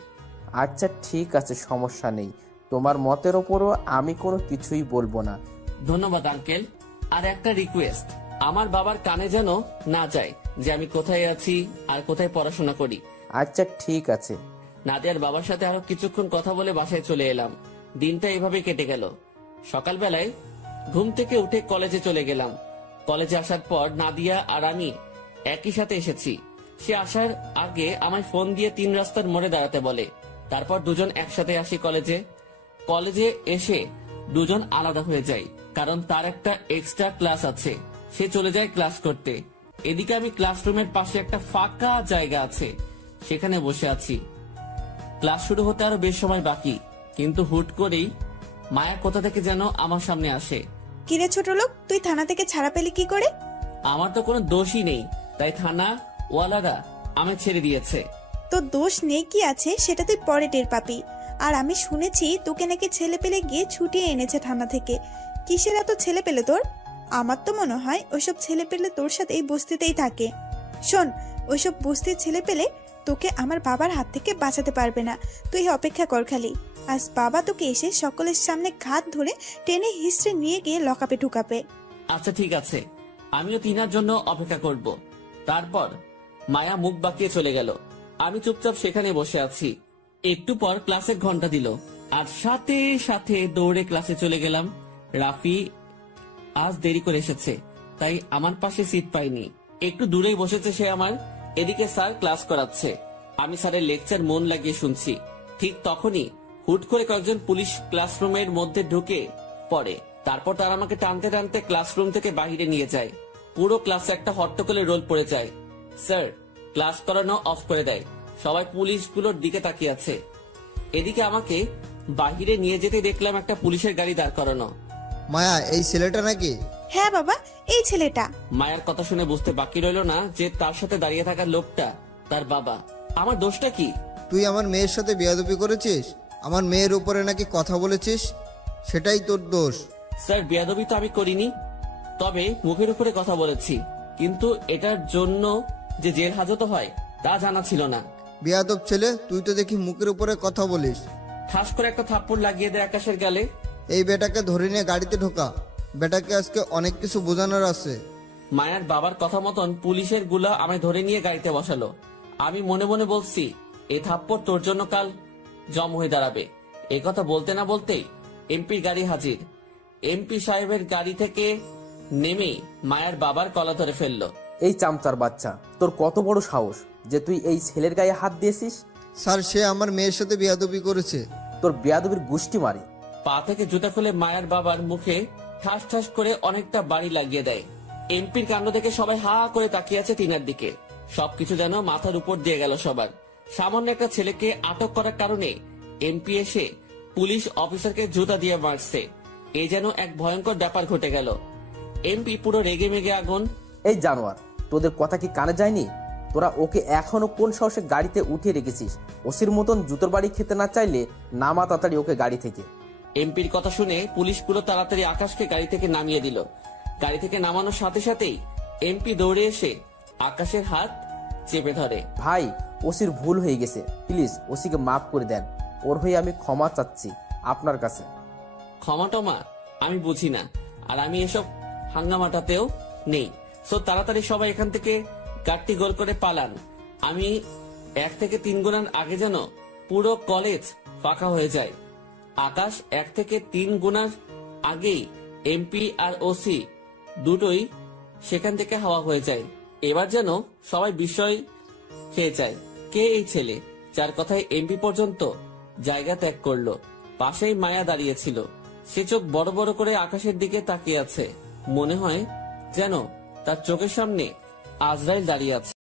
আচ্ছা ঠিক আছে, সমস্যা নেই, তোমার মতের ওপরও আমি কোনো কিছুই বলবো না। ধন্যবাদ আঙ্কেল। আর একটা রিকোয়েস্ট, আমার বাবার কানে যেন না যায় যে আমি কোথায় আছি আর কোথায় পড়াশোনা করি। আচ্ছা ঠিক আছে। নাদিয়ার বাবার সাথে আরো কিছুক্ষণ কথা বলে বাসায় চলে এলাম। দিনটা এভাবে কেটে গেল। সকালবেলায় ঘুম থেকে উঠে কলেজে চলে গেলাম। কলেজে আসার পর নাদিয়া আর আমি একই সাথে এসেছি। সে আসার আগে আমায় ফোন দিয়ে 3 রাস্তার মোড়ে দাঁড়াতে বলে। তারপর দুজন একসাথে আসি কলেজে। কলেজে এসে দুজন আলাদা হয়ে যাই, কারণ তার একটা এক্সট্রা ক্লাস আছে। সে চলে যায় ক্লাস করতে। এদিকে আমি ক্লাসরুমের পাশে একটা ফাঁকা জায়গা আছে, সেখানে বসে আছি। ক্লাস শুরু হতে আরো বেশ সময় বাকি, কিন্তু হুট করেই মায়া কোথা থেকে যেন আমার সামনে আসে। কিরে ছোট লোক, তুই থানা থেকে ছাড়া পেলি কি করে? আমার তো কোনো দোষই নেই, তাই থানা ওয়ালারা আমায় ছেড়ে দিয়েছে। তোর দোষ নেই কি আছে সেটা তুই পরে টের পাবি। আর আমি শুনেছি তোকে নাকি ছেলে পেলে গিয়ে ছুটিয়ে এনেছে থানা থেকে। কিসের এত ছেলে পেলে তোর? আমার তো মনে হয় ওইসব ছেলে পেলে তোর সাথে এই বস্তিতেই থাকে। শোন, ওইসব বস্তির ছেলে পেলে তোকে আমার বাবার হাত থেকে বাঁচাতে পারবে না। তুই অপেক্ষা কর খালি। আজ বাবা তোকে এসে সকলের সামনে ঘাত ধরে টেনে হিস্ট্রে নিয়ে গিয়ে লকআপে ঢুকাবে। আচ্ছা ঠিক আছে, আমিও তিনার জন্য অপেক্ষা করব। তারপর মায়া মুখ বাঁকিয়ে চলে গেল। আমি চুপচাপ সেখানে বসে আছি। একটু পর ক্লাসের ঘন্টা দিল, আর সাথে সাথে দৌড়ে ক্লাসে চলে গেলাম। রাফি আজ দেরি করে এসেছে, তাই আমার পাশে সিট পাইনি। একটু দূরেই বসেছে সে আমার। এদিকে স্যার ক্লাস করাচ্ছে, আমি স্যারের লেকচার মন লাগিয়ে শুনছি। ঠিক তখনই হুট করে কয়েকজন পুলিশ ক্লাসরুমের মধ্যে ঢুকে পড়ে। তারপর তারা আমাকে টানতে টানতে ক্লাসরুম থেকে বাইরে নিয়ে যায়। পুরো ক্লাসে একটা হট্টগোলের রোল পড়ে যায়। স্যার ক্লাস করানো অফ করে দেয়। সবাই পুলিশগুলোর দিকে তাকিয়ে আছে। এদিকে আমাকে বাহিরে নিয়ে যেতে দেখলাম একটা পুলিশের গাড়ি দাঁড় করানো। মায়া, এই ছেলেটা নাকি? হ্যাঁ বাবা, এই ছেলেটা। মায়ের কথা শুনে বুঝতে বাকি রইল না যে তার সাথে দাঁড়িয়ে থাকা লোকটা তার বাবা। আমার দোষটা কি? তুই আমার মেয়ের সাথে বেয়াদবি করেছিস, আমার মেয়ের উপরে নাকি কথা বলেছিস, সেটাই তোর দোষ। স্যার বেয়াদবি তো আমি করিনি, তবে মুখের উপরে কথা বলেছি। কিন্তু এটার জন্য যে জেল হাজত হয় তা জানা ছিল না। বেয়াদব ছেলে, তুই তো দেখি মুখের উপরে কথা বলিস। ঠাস করে একটা থাপ্পড় লাগিয়ে দেয় আকাশের গালে। এই বেটাকে ধরে নিয়ে গাড়িতে ঢোকা, বেটাকে আজকে অনেক কিছু বোঝানোর আছে। মায়ার বাবার কথা মতন পুলিশের গুলা আমায় ধরে নিয়ে গাড়িতে বসালো। আমি মনে মনে বলছি, এই থাপ্পড় তোর জন্য কাল জম হয়ে দাঁড়াবে। এই কথা বলতে না বলতেই এমপির গাড়ি হাজির। এমপি সাহেবের গাড়ি থেকে নেমে মায়ার বাবার কলা ধরে ফেললো। এই চামচার বাচ্চা, তোর কত বড় সাহস যে তুই এই ছেলের গায়ে হাত দিয়েছিস? স্যার, সে আমার মেয়ের সাথে বেয়াদবি করেছে। তোর বেয়াদবির গুষ্টি মারি। পা থেকে জুতা খুলে মায়ার বাবার মুখে ঠাস ঠাস করে অনেকটা বাড়ি লাগিয়ে দেয়। এমপির কাণ্ড দেখে সবাই হা করে তাকিয়ে আছে তিনার দিকে। সবকিছু যেন মাথার উপর দিয়ে গেল সবার। সামান্য একটা ছেলেকে আটক করার কারণে এমপি এসে পুলিশ অফিসারকে জুতা দিয়ে মারছে। এই যেন এক ভয়ঙ্কর ব্যাপার ঘটে গেল। এমপি পুরো রেগে মেগে আগুন। এই জানোয়ার, তোদের কথা কি কানে যায়নি? তোরা ওকে এখনো কোন সাহসে গাড়িতে উঠিয়ে রেখেছিস? ওসির মতন জুতোর বাড়ি খেতে না চাইলে নামা তাড়াতাড়ি ওকে গাড়ি থেকে। এমপির কথা শুনে পুলিশগুলো তাড়াতাড়ি আকাশকে গাড়ি থেকে নামিয়ে দিল। গাড়ি থেকে নামানোর সাথে সাথেই এমপি দৌড়ে এসে আকাশের হাত চেপে ধরে। ভাই, ওসির ভুল হয়ে গেছে, প্লিজ ওসিকে মাফ করে দেন। ওর হয়ে আমি ক্ষমা চাচ্ছি আপনার কাছে। ক্ষমা টমা আমি বুঝি না, আর আমি এসব হাঙ্গামাটাতেও নেই। সো তাড়াতাড়ি সবাই এখান থেকে গাড়িটি গোল করে পালান। আমি 1 থেকে 3 গুণার আগে যেন পুরো কলেজ ফাঁকা হয়ে যায়। আকাশ 1 থেকে 3 গুণার আগেই এমপি আর ওসি দুটোই সেখান থেকে হাওয়া হয়ে যায়। এবার যেন সবাই বিস্ময় খেয়ে যায়। কে এই ছেলে যার কথায় এমপি পর্যন্ত জায়গা ত্যাগ করলো? পাশেই মায়া দাঁড়িয়েছিল। সে চোখ বড় বড় করে আকাশের দিকে তাকিয়ে আছে। মনে হয় যেন তার চোখের সামনে আজরাইল দাঁড়িয়ে আছে।